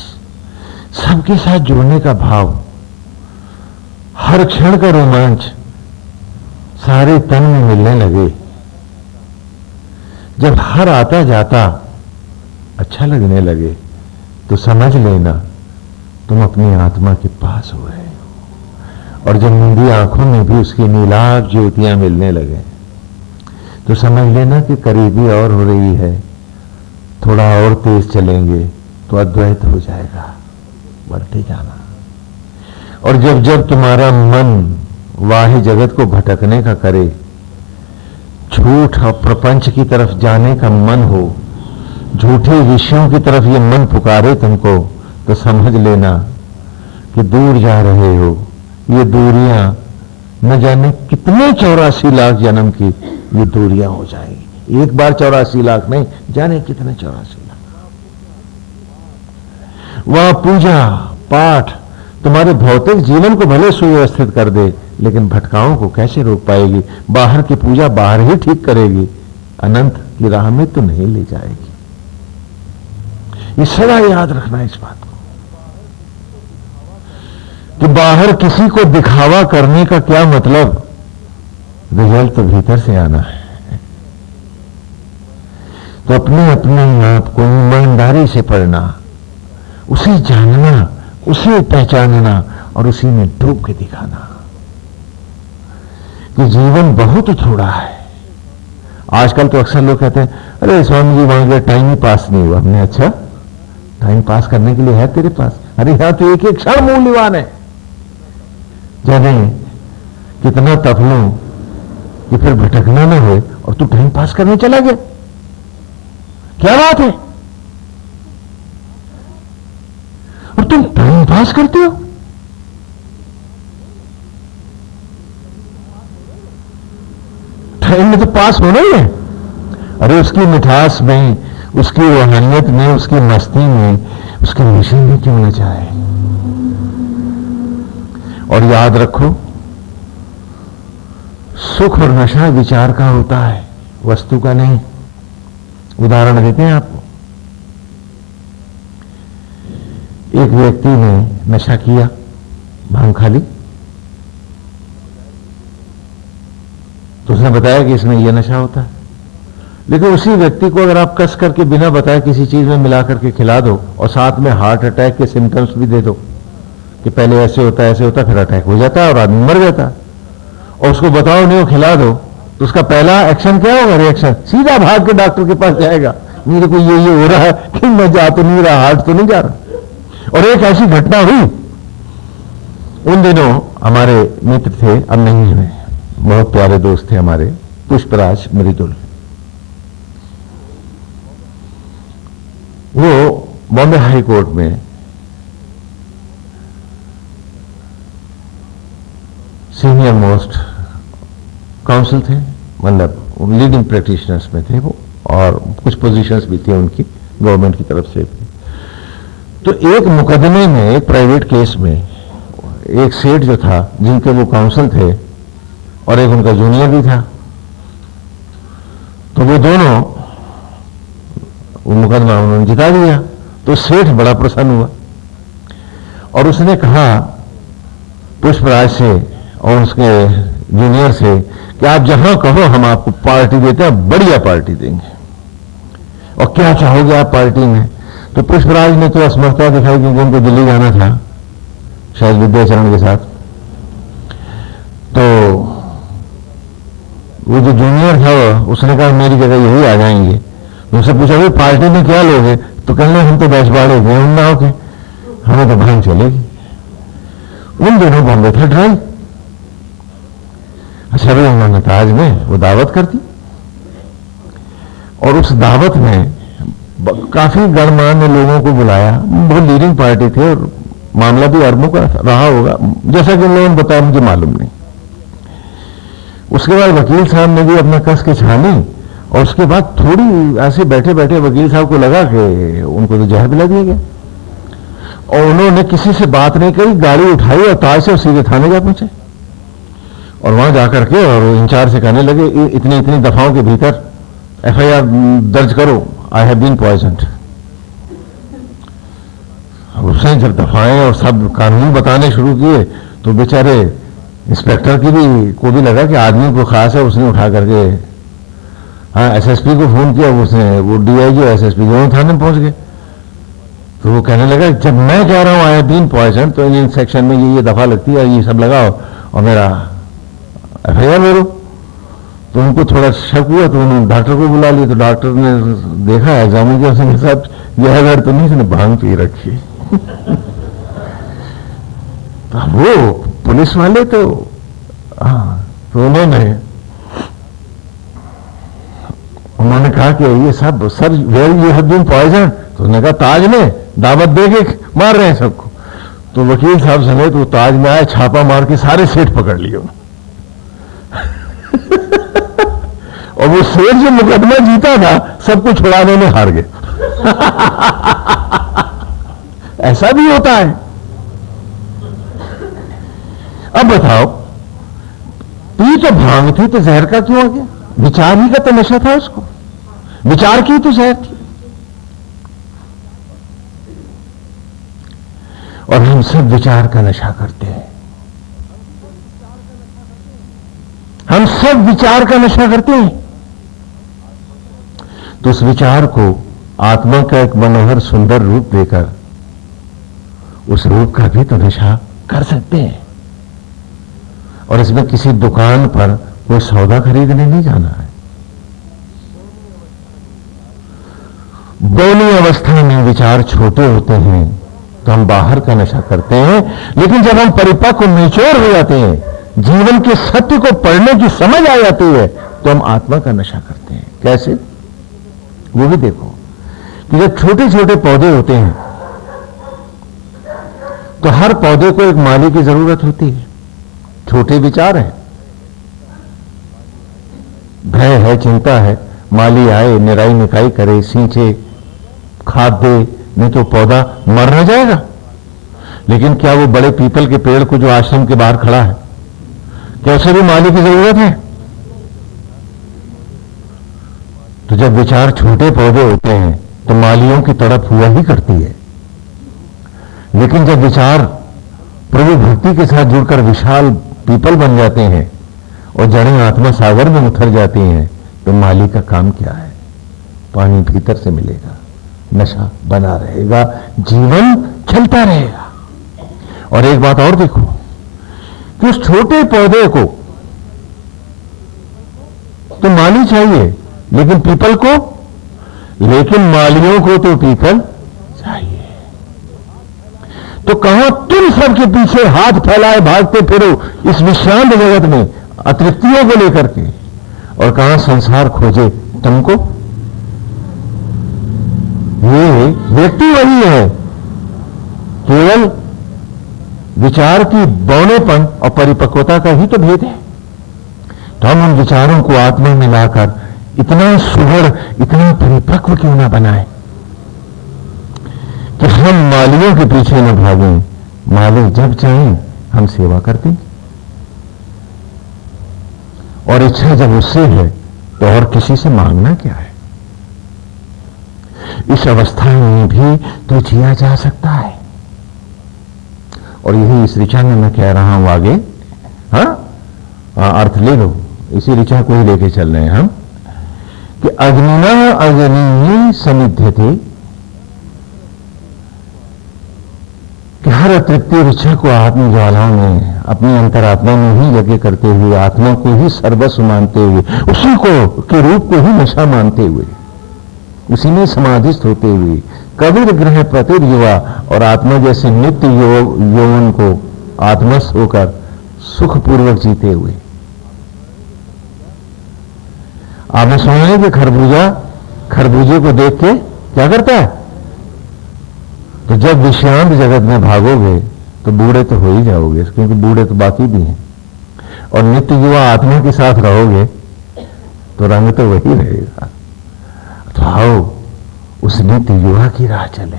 सबके साथ जुड़ने का भाव, हर क्षण का रोमांच सारे तन में मिलने लगे, जब हर आता जाता अच्छा लगने लगे, तो समझ लेना तुम अपनी आत्मा के पास हो गए। और जब नींदी आंखों में भी उसकी नीलाभ ज्योतियां मिलने लगे, तो समझ लेना कि करीबी और हो रही है, थोड़ा और तेज चलेंगे तो अद्वैत हो जाएगा, बढ़ते जाना। और जब जब तुम्हारा मन वाह्य जगत को भटकने का करे, झूठ और प्रपंच की तरफ जाने का मन हो, झूठे विषयों की तरफ ये मन पुकारे तुमको, तो समझ लेना कि दूर जा रहे हो। ये दूरियां न जाने कितने 84 लाख जन्म की ये दूरियां हो जाएगी। एक बार 84 लाख नहीं, जाने कितने 84 लाख। वह पूजा पाठ तुम्हारे भौतिक जीवन को भले सुव्यवस्थित कर दे, लेकिन भटकाओं को कैसे रोक पाएगी? बाहर की पूजा बाहर ही ठीक करेगी, अनंत की राह में तो नहीं ले जाएगी। ये सदा याद रखना इस बात को कि बाहर किसी को दिखावा करने का क्या मतलब, रिजल्ट तो भीतर से आना है। तो अपने अपने आप को ईमानदारी से पढ़ना, उसे जानना, उसे पहचानना और उसी में डूब के दिखाना कि जीवन बहुत थोड़ा है। आजकल तो अक्सर लोग कहते हैं, अरे स्वामी जी वहां गए, टाइम ही पास नहीं हुआ। हमने, अच्छा टाइम पास करने के लिए है तेरे पास? अरे यहां तो एक एक क्षण मूल्यवान है। जाने कितना तप लूं कि फिर भटकना ना हो और तू टाइम पास करने चला गया, क्या बात है? और तुम टाइम पास करते हो? टाइम में तो पास होना ही है। अरे उसकी मिठास में, उसकी रूहानियत में, उसकी मस्ती में, उसके मिशन में क्यों न जाए? और याद रखो, सुख और नशा विचार का होता है, वस्तु का नहीं। उदाहरण देते हैं आपको। एक व्यक्ति ने नशा किया, भांग खा ली, तो उसने बताया कि इसमें यह नशा होता है। लेकिन उसी व्यक्ति को अगर आप कस करके बिना बताए किसी चीज में मिला करके खिला दो और साथ में हार्ट अटैक के सिम्टम्स भी दे दो कि पहले ऐसे होता है, ऐसे होता है, फिर अटैक हो जाता है और आदमी मर जाता है, और उसको बताओ नहीं, वो खिला दो, तो उसका पहला एक्शन क्या होगा? रिएक्शन, सीधा भाग के डॉक्टर के पास जाएगा, मेरे को ये हो रहा है कि मैं जा तो नहीं रहा, हार्ट तो नहीं जा रहा। और एक ऐसी घटना हुई, उन दिनों हमारे मित्र थे, अब नहीं हुए, बहुत प्यारे दोस्त थे हमारे, पुष्पराज मृदुल। वो बॉम्बे हाई कोर्ट में सीनियर मोस्ट काउंसिल थे, मतलब लीडिंग प्रैक्टिशनर्स में थे वो, और कुछ पोजीशंस भी थी उनकी गवर्नमेंट की तरफ से भी। तो एक मुकदमे में, एक प्राइवेट केस में, एक सेठ जो था, जिनके वो काउंसिल थे, और एक उनका जूनियर भी था, तो वो दोनों वो मुकदमा उन्होंने जिता दिया। तो सेठ बड़ा प्रसन्न हुआ और उसने कहा पुष्पराज से और उसके जूनियर से कि आप जहां कहो हम आपको पार्टी देते हैं, बढ़िया पार्टी देंगे, और क्या चाहोगे आप पार्टी में? तो पुष्पराज ने तो असमर्थता दिखाई, क्योंकि उनको दिल्ली जाना था शायद विद्याचरण के साथ। तो वो जो जूनियर था उसने कहा मेरी जगह यही आ जाएंगे। उनसे पूछा भाई पार्टी में क्या लोगे? तो कहने हम तो 10 बाड़े गए उन ना होके, हमें तो भांग चलेगी। उन दिनों बॉम्बे था ड्राई। अच्छा भाई उन्होंने ताज में वो दावत कर दी, और उस दावत में काफी गणमान्य लोगों को बुलाया। वो लीडिंग पार्टी थे और मामला भी अरबों का रहा होगा, जैसा कि लोगों ने बताया, मुझे मालूम नहीं। उसके बाद वकील साहब ने भी अपना कस के छानी, और उसके बाद थोड़ी ऐसे बैठे बैठे वकील साहब को लगा कि उनको तो जहर पिला दिया गया, और उन्होंने किसी से बात नहीं करी, गाड़ी उठाई और ताज से सीधे थाने जा पहुंचे। और वहां जाकर के और इंचार्ज से कहने लगे इतनी इतनी दफाओं के भीतर एफआईआर दर्ज करो, आई हैव बीन पॉइजन्ड। उसने जब दफाएं और सब कानून बताने शुरू किए तो बेचारे इंस्पेक्टर को भी लगा कि आदमी को खास है। उसने उठा करके हाँ एसएसपी को फोन किया, उसने वो डीआईजी और एसएसपी दोनों थाने में पहुंच गए। तो वो कहने लगा जब मैं कह रहा हूं आई हैव बीन पॉइजन तो इन सेक्शन में ये दफा लगती है, ये सब लगाओ और मेरा एफआईआर करो। तो उनको थोड़ा शक हुआ तो उन्होंने डॉक्टर को बुला लिया। तो डॉक्टर ने देखा एग्जामिन किया, उसने साहब यह अगर तो नहीं, इसने भांग पी रखी। तो वो पुलिस वाले तो तो उन्होंने कहा कि ये सब sir where you have been poison. तो उसने कहा ताज में दावत दे के मार रहे हैं सबको। तो वकील साहब समेत वो ताज में आए, छापा मार के सारे सेठ पकड़ लिए। और वो सेठ जो मुकदमा जीता था सबको छुड़ाने में हार गए। ऐसा भी होता है। अब बताओ, पी तो भांग थी तो जहर का क्यों आ गया? विचार ही का तो नशा था उसको, विचार की तो जहर थी। और हम सब विचार का नशा करते हैं, हम सब विचार का नशा करते हैं। तो उस विचार को आत्मा का एक मनोहर सुंदर रूप देकर उस रूप का भी तो नशा कर सकते हैं। और इसमें किसी दुकान पर कोई सौदा खरीदने नहीं जाना है। दोनों अवस्था में विचार छोटे होते हैं तो हम बाहर का नशा करते हैं, लेकिन जब हम परिपक्व मैच्योर हो जाते हैं, जीवन के सत्य को पढ़ने की समझ आ जाती है, तो हम आत्मा का नशा करते हैं। कैसे? वो भी देखो कि जब छोटे छोटे पौधे होते हैं तो हर पौधे को एक माली की जरूरत होती है। छोटे विचार हैं, भय है, चिंता है, माली आए, निराई निकाई करे, सींचे, खाद दे, नहीं तो पौधा मर न जाएगा। लेकिन क्या वो बड़े पीपल के पेड़ को जो आश्रम के बाहर खड़ा है, क्या उसे भी माली की जरूरत है? तो जब विचार छोटे पौधे होते हैं तो मालियों की तड़प हुआ ही करती है। लेकिन जब विचार प्रभु भक्ति के साथ जुड़कर विशाल पीपल बन जाते हैं और जड़ें आत्मा सागर में उतर जाती हैं, तो माली का काम क्या है? पानी भीतर से मिलेगा, नशा बना रहेगा, जीवन चलता रहेगा। और एक बात और देखो कि उस छोटे पौधे को तो माली चाहिए, लेकिन पीपल को, लेकिन मालियों को तो पीपल चाहिए। तो कहां तुम सबके पीछे हाथ फैलाए भागते फिरो इस विश्रांत जगत में अतृप्तियों को लेकर के, और कहां संसार खोजे तुमको? ये व्यक्ति वही है, केवल विचार की बौनेपन और परिपक्वता का ही तो भेद है। तो हम उन विचारों को आत्मा में लाकर इतना सुघड़, इतना परिपक्व क्यों ना बनाए कि हम मालियों के पीछे न भागें। माली जब चाहें हम सेवा करते, और इच्छा जब उससे है तो और किसी से मांगना क्या है? इस अवस्था में भी तो जिया जा सकता है। और यही इस ऋचा में मैं कह रहा हूं आगे। अर्थ ले लो, इसी ऋचा को ही लेके चल रहे हैं हम कि अग्निना अग्नि समिध्यते, कि हर तृप्ति ऋचा को आत्म ज्वालाओं में, अपनी अंतरात्मा में ही यज्ञ करते हुए, आत्मा को ही सर्वस्व मानते हुए, उसी को के रूप को ही नशा मानते हुए, उसी में समाधिस्थ होते हुए, कबीर ग्रह प्रतिर युवा और आत्मा जैसे नित्य यौवन को आत्मस्थ होकर सुखपूर्वक जीते हुए। आपने सुना है कि खरबूजे को देख के क्या करता है? तो जब विश्रांत जगत में भागोगे तो बूढ़े तो हो ही जाओगे, क्योंकि बूढ़े तो बाकी भी हैं। और नित्य युवा आत्मा के साथ रहोगे तो रंग तो वही रहेगा। तो आओ उस नित्य युवा की राह चले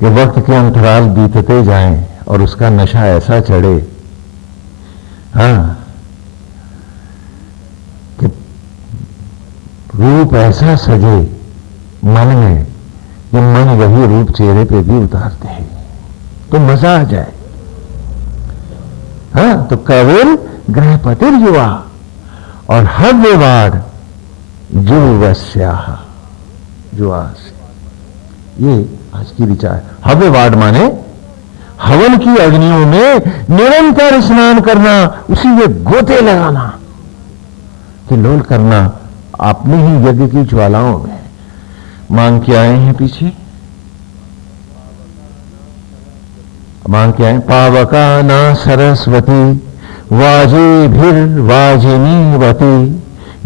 कि वक्त के अंतराल बीतते जाएं और उसका नशा ऐसा चढ़े हाँ, कि रूप ऐसा सजे मन में कि मन वही रूप चेहरे पे भी उतारते हैं तो मजा आ जाए। हाँ, तो कविर ग्रहपतिर युवा और हव्यवाड जुवस्याह, जुवास, ये आज की ऋचा है। हव्यवाड माने हवन की अग्नियों में निरंतर स्नान करना, उसी में गोते लगाना, कि लोल करना अपने ही यज्ञ की ज्वालाओं में। मांग के आए हैं पीछे, मांग के आए, पावका ना सरस्वती वाजे भीर वाजिनीवती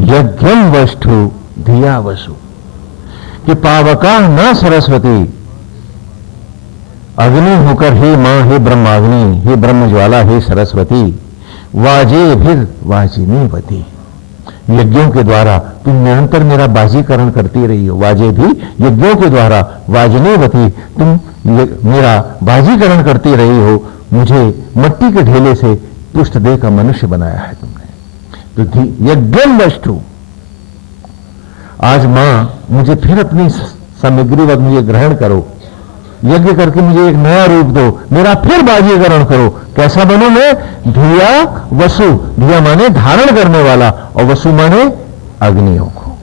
यज्ञम वष्ठु धिया वसु, कि पावका ना सरस्वती, अग्नि होकर हे मां, हे ब्रह्माग्नि, हे ब्रह्म ज्वाला, हे सरस्वती, वाजे भीर वाजिनीवती, यज्ञों के द्वारा तुम निरंतर मेरा बाजीकरण करती रही हो। वाजे भी यज्ञों के द्वारा, वाजनीवती तुम मेरा बाजीकरण करती रही हो। मुझे मट्टी के ढेले से पुष्ट देह का मनुष्य बनाया है तुमने। तो यज्ञम वस्तु, आज मां मुझे फिर अपनी सामग्रीवत मुझे ग्रहण करो, यज्ञ करके मुझे एक नया रूप दो, मेरा फिर बाजीकरण करो। कैसा बनूं मैं? धिया वसु, धिया माने धारण करने वाला, और वसु माने अग्नियों को।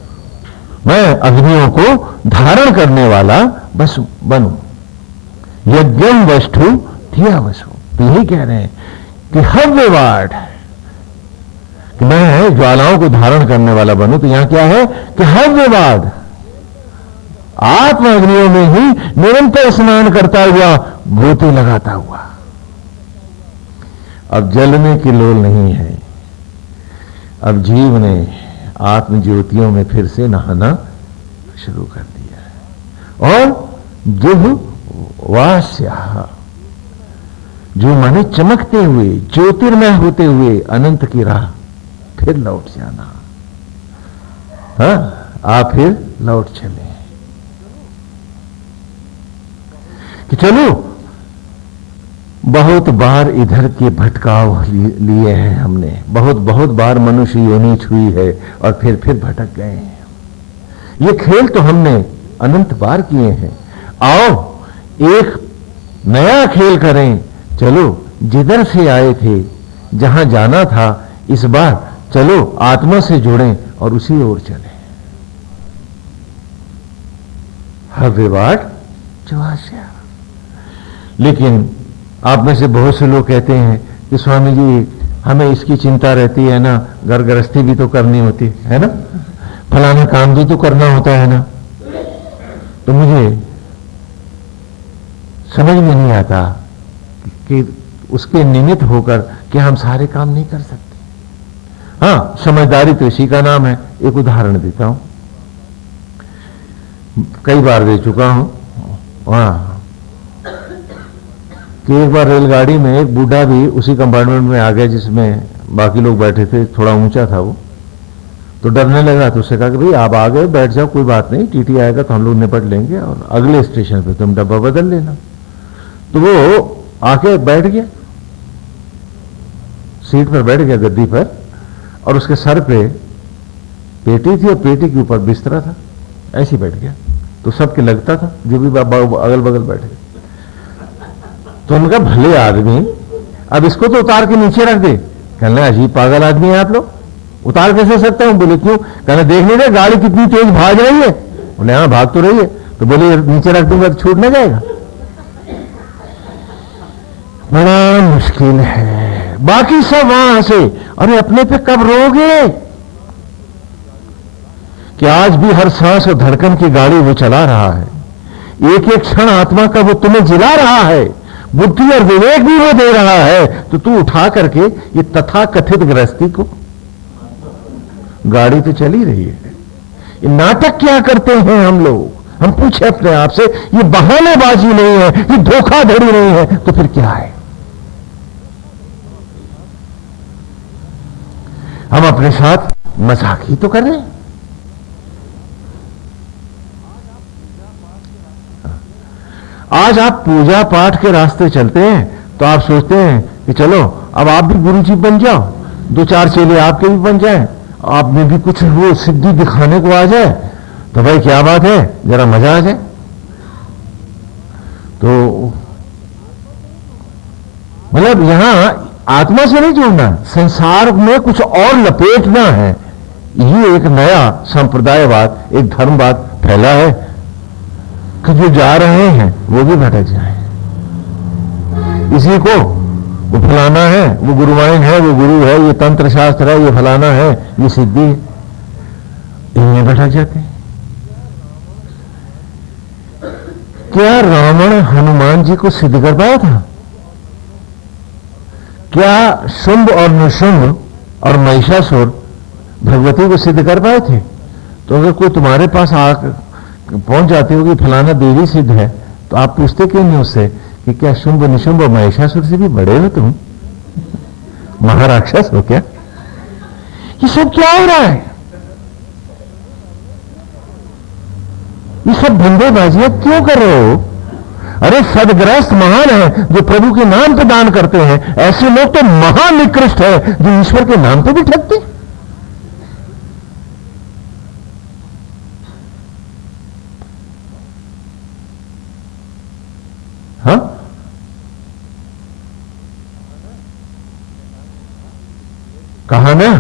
मैं अग्नियों को धारण करने वाला वसु बनूं। यज्ञम वष्ठु धिया वसु, तो यही कह रहे हैं कि हव्यवाड, कि मैं ज्वालाओं को धारण करने वाला बनूं। तो यहां क्या है कि हव्यवाड, आत्म अग्नियों में ही निरंतर स्नान करता हुआ, गोते लगाता हुआ। अब जलने की लोल नहीं है, अब जीव ने आत्म ज्योतियों में फिर से नहाना शुरू कर दिया है। और जुह्वास्याः, जो माने चमकते हुए, ज्योतिर्मय होते हुए अनंत की राह फिर लौट जाना। हाँ, आप फिर लौट चले कि चलो, बहुत बार इधर के भटकाव लिए हैं हमने, बहुत बहुत बार मनुष्य योनि छुई है और फिर भटक गए हैं। ये खेल तो हमने अनंत बार किए हैं। आओ एक नया खेल करें। चलो, जिधर से आए थे, जहां जाना था, इस बार चलो आत्मा से जुड़ें और उसी ओर चलें। हव्यवाड जुवास्या। लेकिन आप में से बहुत से लोग कहते हैं कि स्वामी जी, हमें इसकी चिंता रहती है ना, घर गृहस्थी भी तो करनी होती है ना, फलाना काम भी तो करना होता है ना। तो मुझे समझ में नहीं आता कि उसके निमित्त होकर कि हम सारे काम नहीं कर सकते। हाँ, समझदारी तो इसी का नाम है। एक उदाहरण देता हूं, कई बार दे चुका हूं वहां, कि एक बार रेलगाड़ी में एक बूढ़ा भी उसी कंपार्टमेंट में आ गया जिसमें बाकी लोग बैठे थे। थोड़ा ऊंचा था वो, तो डरने लगा। तो उससे कहा कि भाई आप आ गए, बैठ जाओ, कोई बात नहीं, टीटी आएगा तो हम लोग निपट लेंगे और अगले स्टेशन पे तुम डब्बा बदल लेना। तो वो आके बैठ गया, सीट पर बैठ गया, गद्दी पर, और उसके सर पे पेटी थी और पेटी के ऊपर बिस्तरा था, ऐसे बैठ गया। तो सबके लगता था जो भी अगल बगल बैठे। तो उनका भले आदमी, अब इसको तो उतार के नीचे रख दे। कहने अजीब पागल आदमी है आप लोग, उतार कैसे सकता हूं? बोले क्यों? कहने देख नहीं रहे गाड़ी कितनी तेज भाग रही है? बोले हाँ भाग तो रही है। तो बोले नीचे रख दूंगा तो छूट ना जाएगा? बड़ा मुश्किल है। बाकी सब वहां से, अरे अपने पे कब रोगे? कि आज भी हर सांस और धड़कन की गाड़ी वो चला रहा है, एक एक क्षण आत्मा का वो तुम्हें जिला रहा है, बुद्धि और विवेक भी वो दे रहा है। तो तू उठा करके ये तथा कथित गृहस्थी को, गाड़ी तो चली रही है, ये नाटक क्या करते हैं हम लोग? हम पूछे अपने आप से, ये बहानेबाजी नहीं है, ये धोखाधड़ी नहीं है, तो फिर क्या है? हम अपने साथ मजाक ही तो कर रहे हैं। आज आप पूजा पाठ के रास्ते चलते हैं तो आप सोचते हैं कि चलो अब आप भी गुरु जी बन जाओ, दो चार चेले आपके भी बन जाए, आप में भी कुछ वो सिद्धि दिखाने को आ जाए, तो भाई क्या बात है, जरा मजा आ जाए। तो मतलब यहां आत्मा से नहीं जुड़ना, संसार में कुछ और लपेटना है। ये एक नया संप्रदायवाद, एक धर्मवाद फैला है कि जो जा रहे हैं वो भी भटक जाए। इसी को वो फलाना है, वो गुरुवाइन है, वो गुरु है, ये तंत्र शास्त्र है, ये फलाना है, ये सिद्धि है, इनमें भटक जाते हैं। क्या रावण हनुमान जी को सिद्ध कर पाया था? क्या शुंभ और निशुंभ और महिषासुर भगवती को सिद्ध कर पाए थे? तो अगर कोई तुम्हारे पास पहुंच जाती हो कि फलाना देवी सिद्ध है, तो आप पूछते क्यों नहीं उससे कि क्या शुंभ निशुंभ और महिषासुर से भी बड़े हो तुम? महाराक्षस हो क्या? ये सब क्या हो रहा है? ये सब धंधेबाजियां क्यों कर रहे हो? अरे सदग्रस्त महान है जो प्रभु के नाम पे दान करते हैं, ऐसे लोग तो महान निकृष्ट है जो ईश्वर के नाम पे भी ठगते। हाँ, कहा ना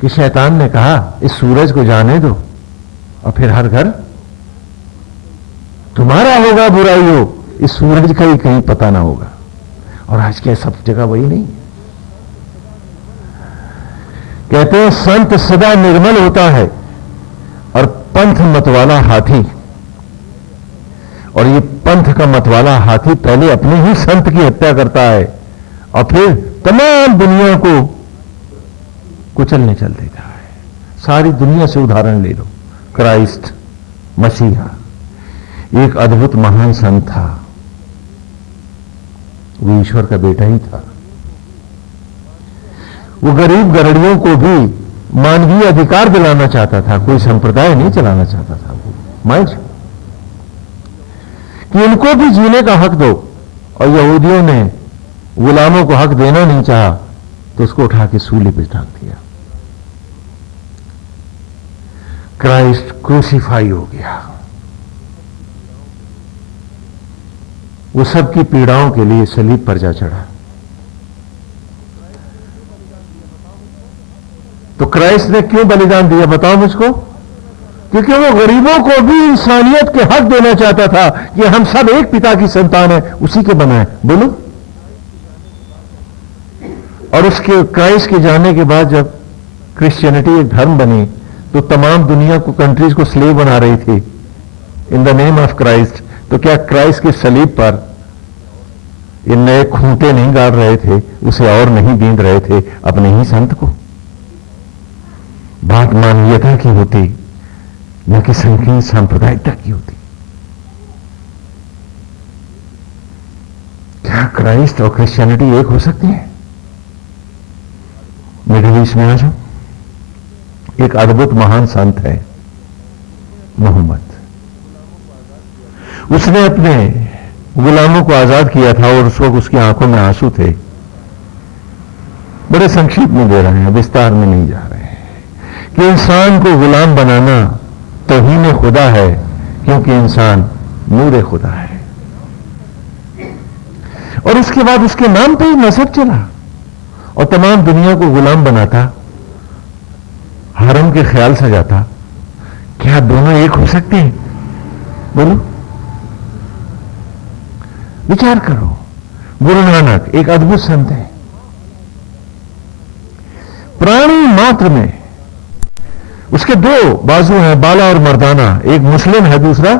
कि शैतान ने कहा इस सूरज को जाने दो और फिर हर घर तुम्हारा होगा, बुराई हो, इस सूरज का ही कहीं पता ना होगा। और आज के सब जगह वही नहीं। कहते हैं संत सदा निर्मल होता है और पंथ मतवाला हाथी, और ये पंथ का मतवाला हाथी पहले अपने ही संत की हत्या करता है और फिर तमाम दुनिया को कुचलने चल देता है। सारी दुनिया से उदाहरण ले लो, क्राइस्ट मसीहा एक अद्भुत महान संत था, वो ईश्वर का बेटा ही था। वो गरीब गरड़ियों को भी मानवीय अधिकार दिलाना चाहता था, कोई संप्रदाय नहीं चलाना चाहता था। वो माइंड कि इनको भी जीने का हक दो, और यहूदियों ने गुलामों को हक देना नहीं चाहा तो उसको उठा के सूली पे टांग दिया। क्राइस्ट क्रूसीफाई हो गया। वो सबकी पीड़ाओं के लिए सलीब पर जा चढ़ा। तो क्राइस्ट ने क्यों बलिदान दिया बताओ मुझको? क्योंकि वो गरीबों को भी इंसानियत के हक देना चाहता था कि हम सब एक पिता की संतान है, उसी के बनाए। बोलो। और उसके क्राइस्ट के जाने के बाद जब क्रिश्चियनिटी एक धर्म बनी तो तमाम दुनिया को, कंट्रीज को स्लेव बना रही थी इन द नेम ऑफ क्राइस्ट। तो क्या क्राइस्ट के सलीब पर ये नए खूंटे नहीं गाड़ रहे थे, उसे और नहीं बींद रहे थे अपने ही संत को? बात मानवीयता की होती, न कि संकीर्ण सांप्रदायिकता की होती। क्या क्राइस्ट और क्रिश्चियनिटी एक हो सकती है? मिडिल ईस्ट में आ जाओ, एक अद्भुत महान संत है मोहम्मद। उसने अपने गुलामों को आजाद किया था और उस वक्त उसकी आंखों में आंसू थे। बड़े संक्षिप्त में दे रहे हैं, विस्तार में नहीं जा रहे हैं, कि इंसान को गुलाम बनाना तौहीन खुदा है, क्योंकि इंसान नूर खुदा है। और उसके बाद उसके नाम पे ही मजहब चला और तमाम दुनिया को गुलाम बनाता, हरम के ख्याल सजाता। क्या दोनों एक हो सकते हैं? बोलो, विचार करो। गुरु नानक एक अद्भुत संत है। प्राणी मात्र में उसके दो बाजू हैं, बाला और मर्दाना। एक मुस्लिम है, दूसरा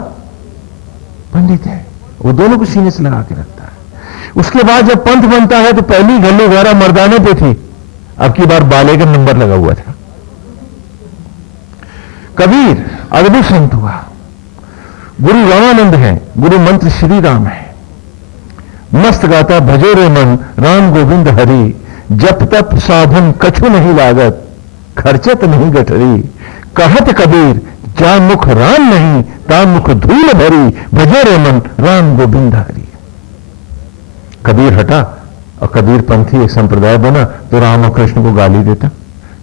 पंडित है। वो दोनों को सीने से लगा के रखता है। उसके बाद जब पंथ बनता है तो पहली घल्लू वगैरह मर्दाने पे थी, अब की बार बाले का नंबर लगा हुआ था। कबीर अद्भुत संत हुआ। गुरु रामानंद है, गुरु मंत्र श्री राम है। मस्त गाता भजो रे मन राम गोविंद हरि, जप तप साधन कछु नहीं लागत, खर्चत नहीं गठरी। कहत कबीर जा मुख राम नहीं, ता मुख धूल भरी, भजो रे मन राम गोविंद हरि। कबीर हटा, और कबीर पंथी एक संप्रदाय बना तो राम और कृष्ण को गाली देता।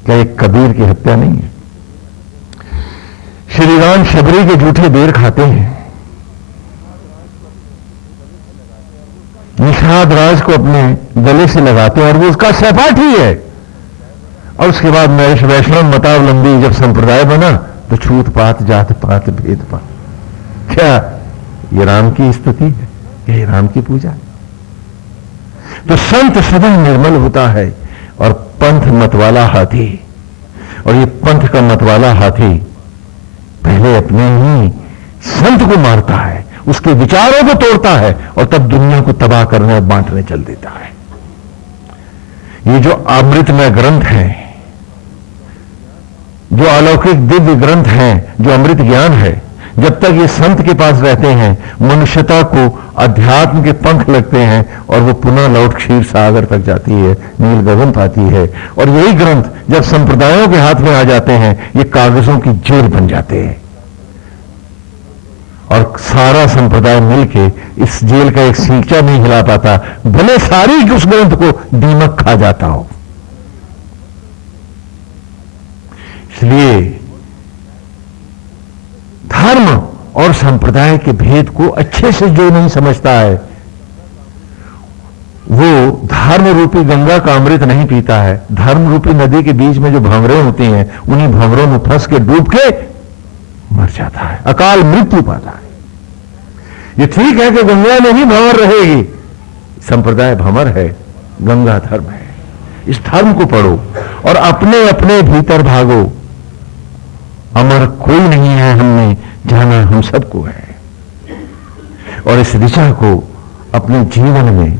क्या एक कबीर की हत्या नहीं है? श्री राम शबरी के जूठे बेर खाते हैं, निषाद राज को अपने गले से लगाते हैं और वो उसका सहपाठी है। और उसके बाद वैष्णव मतावलंबी जब संप्रदाय बना तो छूत पात जात पात भेद पात। क्या ये राम की स्तुति है? क्या ये राम की पूजा है? तो संत सदा निर्मल होता है और पंथ मतवाला हाथी, और ये पंथ का मतवाला हाथी पहले अपने ही संत को मारता है, उसके विचारों को तोड़ता है और तब दुनिया को तबाह करने और बांटने चल देता है। ये जो अमृतमय ग्रंथ है, जो अलौकिक दिव्य ग्रंथ हैं, जो अमृत ज्ञान है, जब तक ये संत के पास रहते हैं मनुष्यता को अध्यात्म के पंख लगते हैं और वो पुनः लौट क्षीर सागर तक जाती है, नील गगन पाती है। और यही ग्रंथ जब संप्रदायों के हाथ में आ जाते हैं ये कागजों की जेल बन जाते हैं और सारा संप्रदाय मिलके इस जेल का एक सींचा नहीं हिला पाता, भले सारी उस ग्रंथ को दीमक खा जाता हो। इसलिए धर्म और संप्रदाय के भेद को अच्छे से जो नहीं समझता है वो धर्म रूपी गंगा का अमृत नहीं पीता है। धर्म रूपी नदी के बीच में जो भंवरे होते हैं उन्हीं भंवरों में फंस के डूब के मर जाता है, अकाल मृत्यु पाता है। ये ठीक है कि गंगा नहीं भंवर रहेगी, संप्रदाय भंवर है, गंगा धर्म है। इस धर्म को पढ़ो और अपने अपने भीतर भागो। अमर कोई नहीं है, हमने जाना हम सबको है। और इस ऋचा को अपने जीवन में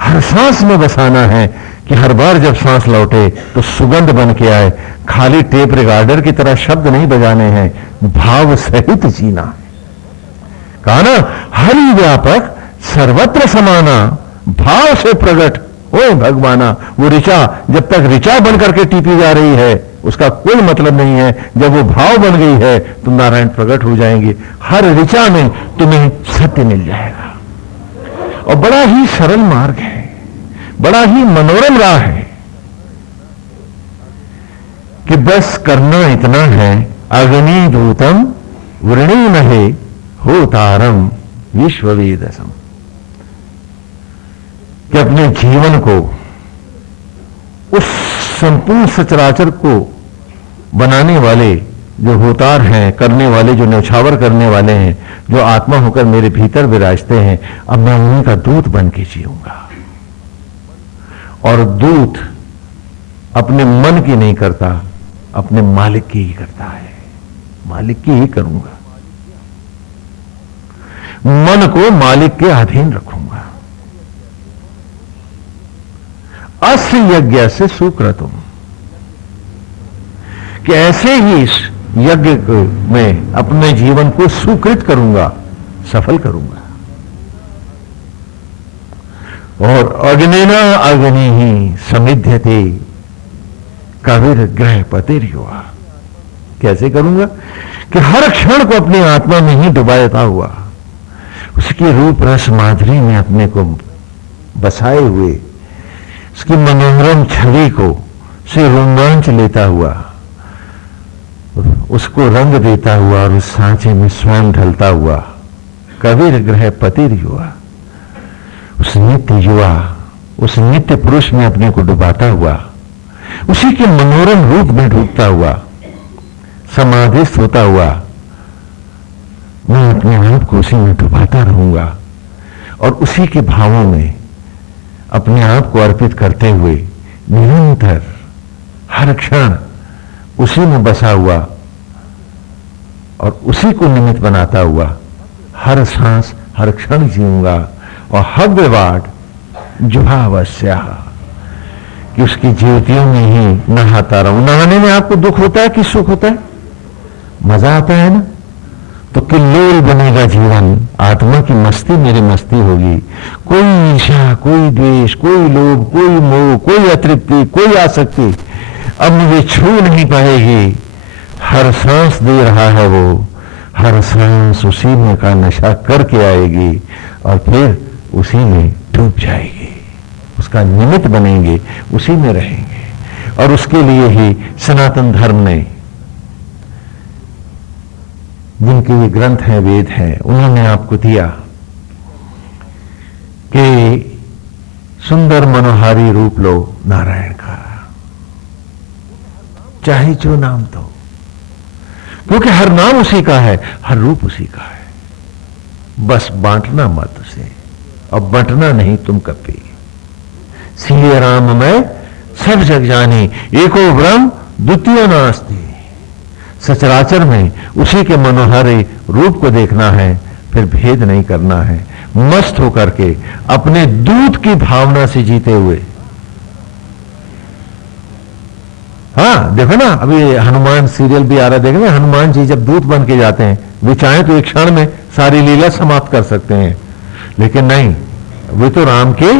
हर सांस में बसाना है कि हर बार जब सांस लौटे तो सुगंध बन के आए। खाली टेप रिकॉर्डर की तरह शब्द नहीं बजाने हैं, भाव सहित जीना है। कहा ना, हरि व्यापक सर्वत्र समाना, भाव से प्रकट हो भगवाना। वो ऋचा जब तक ऋचा बन करके टीपी जा रही है उसका कोई मतलब नहीं है। जब वो भाव बन गई है तो नारायण प्रकट हो जाएंगे। हर ऋचा में तुम्हें सत्य मिल जाएगा। और बड़ा ही सरल मार्ग है, बड़ा ही मनोरम राह है कि बस करना इतना है, अग्नि दूतम वृणी नहे हो तारम विश्ववेदसम, कि अपने जीवन को उस संपूर्ण सचराचर को बनाने वाले जो होतार हैं, करने वाले, जो न्यौछावर करने वाले हैं, जो आत्मा होकर मेरे भीतर विराजते हैं, अब मैं उन्हीं का दूत बन के जीऊंगा। और दूत अपने मन की नहीं करता, अपने मालिक की ही करता है। मालिक की ही करूंगा, मन को मालिक के अधीन रखूंगा। अस्य यज्ञ से सुकृतम, कि ऐसे ही इस यज्ञ में अपने जीवन को सुकृत करूंगा, सफल करूंगा। और अग्निना अग्नि ही समिध्यते कविर ग्रह पतिर्युवा, कैसे करूंगा कि हर क्षण को अपनी आत्मा में ही डुबाता हुआ, उसकी रूप रस माधुरी में अपने को बसाए हुए, उसकी मनोरम छवि को से रोमांच लेता हुआ, उसको रंग देता हुआ और उस सांचे में स्वयं ढलता हुआ, कविर ग्रह पतिर युवा, उस नित्य युवा, उस नित्य पुरुष में अपने को डुबाता हुआ, उसी के मनोरम रूप में डूबता हुआ, समाधिस्थ होता हुआ, मैं अपने आप को उसी में डुबाता रहूंगा और उसी के भावों में अपने आप को अर्पित करते हुए निरंतर हर क्षण उसी में बसा हुआ और उसी को निमित्त बनाता हुआ हर सांस हर क्षण जीऊंगा। और हव्यवाड जुहावस्या, कि उसकी जीवतियों में ही नहाता रहूं। नहाने में आपको दुख होता है कि सुख होता है? मजा आता है ना? तो किल्लोल बनेगा जीवन, आत्मा की मस्ती मेरी मस्ती होगी। कोई ईर्ष्या, कोई द्वेष, कोई लोभ, कोई मोह, कोई अतृप्ति, कोई आसक्ति अब मुझे छू नहीं पाएगी। हर सांस दे रहा है वो, हर सांस उसी में का नशा करके आएगी और फिर उसी में डूब जाएगी, उसका निमित्त बनेंगे, उसी में रहेंगे। और उसके लिए ही सनातन धर्म ने, जिनके ये ग्रंथ हैं, वेद हैं, उन्होंने आपको दिया कि सुंदर मनोहारी रूप लो नारायण का, चाहे जो नाम दो, क्योंकि हर नाम उसी का है, हर रूप उसी का है। बस बांटना मत उसे, और बंटना नहीं तुम कभी। सीए राम में सब जग जानी, एको ब्रह्म द्वितीय नास्ति। सचराचर में उसी के मनोहारी रूप को देखना है, फिर भेद नहीं करना है, मस्त होकर के अपने दूत की भावना से जीते हुए। हाँ देखो ना, अभी हनुमान सीरियल भी आ रहा है, देखो ना, हनुमान जी जब दूत बन के जाते हैं, वे चाहें तो एक क्षण में सारी लीला समाप्त कर सकते हैं, लेकिन नहीं, वे तो राम के,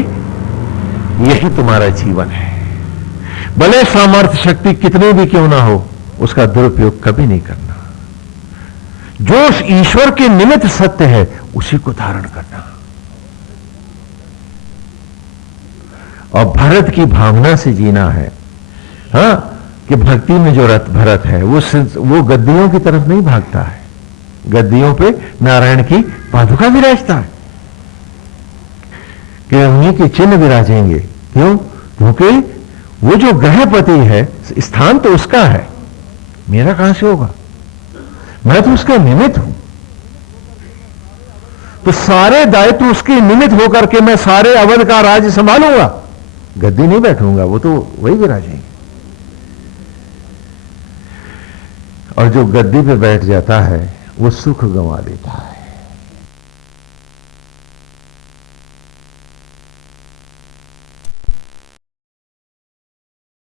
यही तुम्हारा जीवन है। भले सामर्थ्य शक्ति कितने भी क्यों ना हो, उसका दुरुपयोग कभी नहीं करना। जो उस ईश्वर के निमित्त सत्य है, उसी को धारण करना। और भरत की भावना से जीना है। हाँ, कि भक्ति में जो रथ भरत है, वो गद्दियों की तरफ नहीं भागता है, गद्दियों पे नारायण की पादुका विराजता है, कि उन्हीं के चिन्ह विराजेंगे। क्यों? क्योंकि वो जो ग्रहपति है, स्थान तो उसका है, मेरा कहां से होगा? मैं तो उसका निमित्त हूं, तो सारे दायित्व उसके निमित्त होकर के मैं सारे अवध का राज्य संभालूंगा, गद्दी नहीं बैठूंगा, वो तो वही विराजेंगे। और जो गद्दी पे बैठ जाता है, वो सुख गंवा देता है।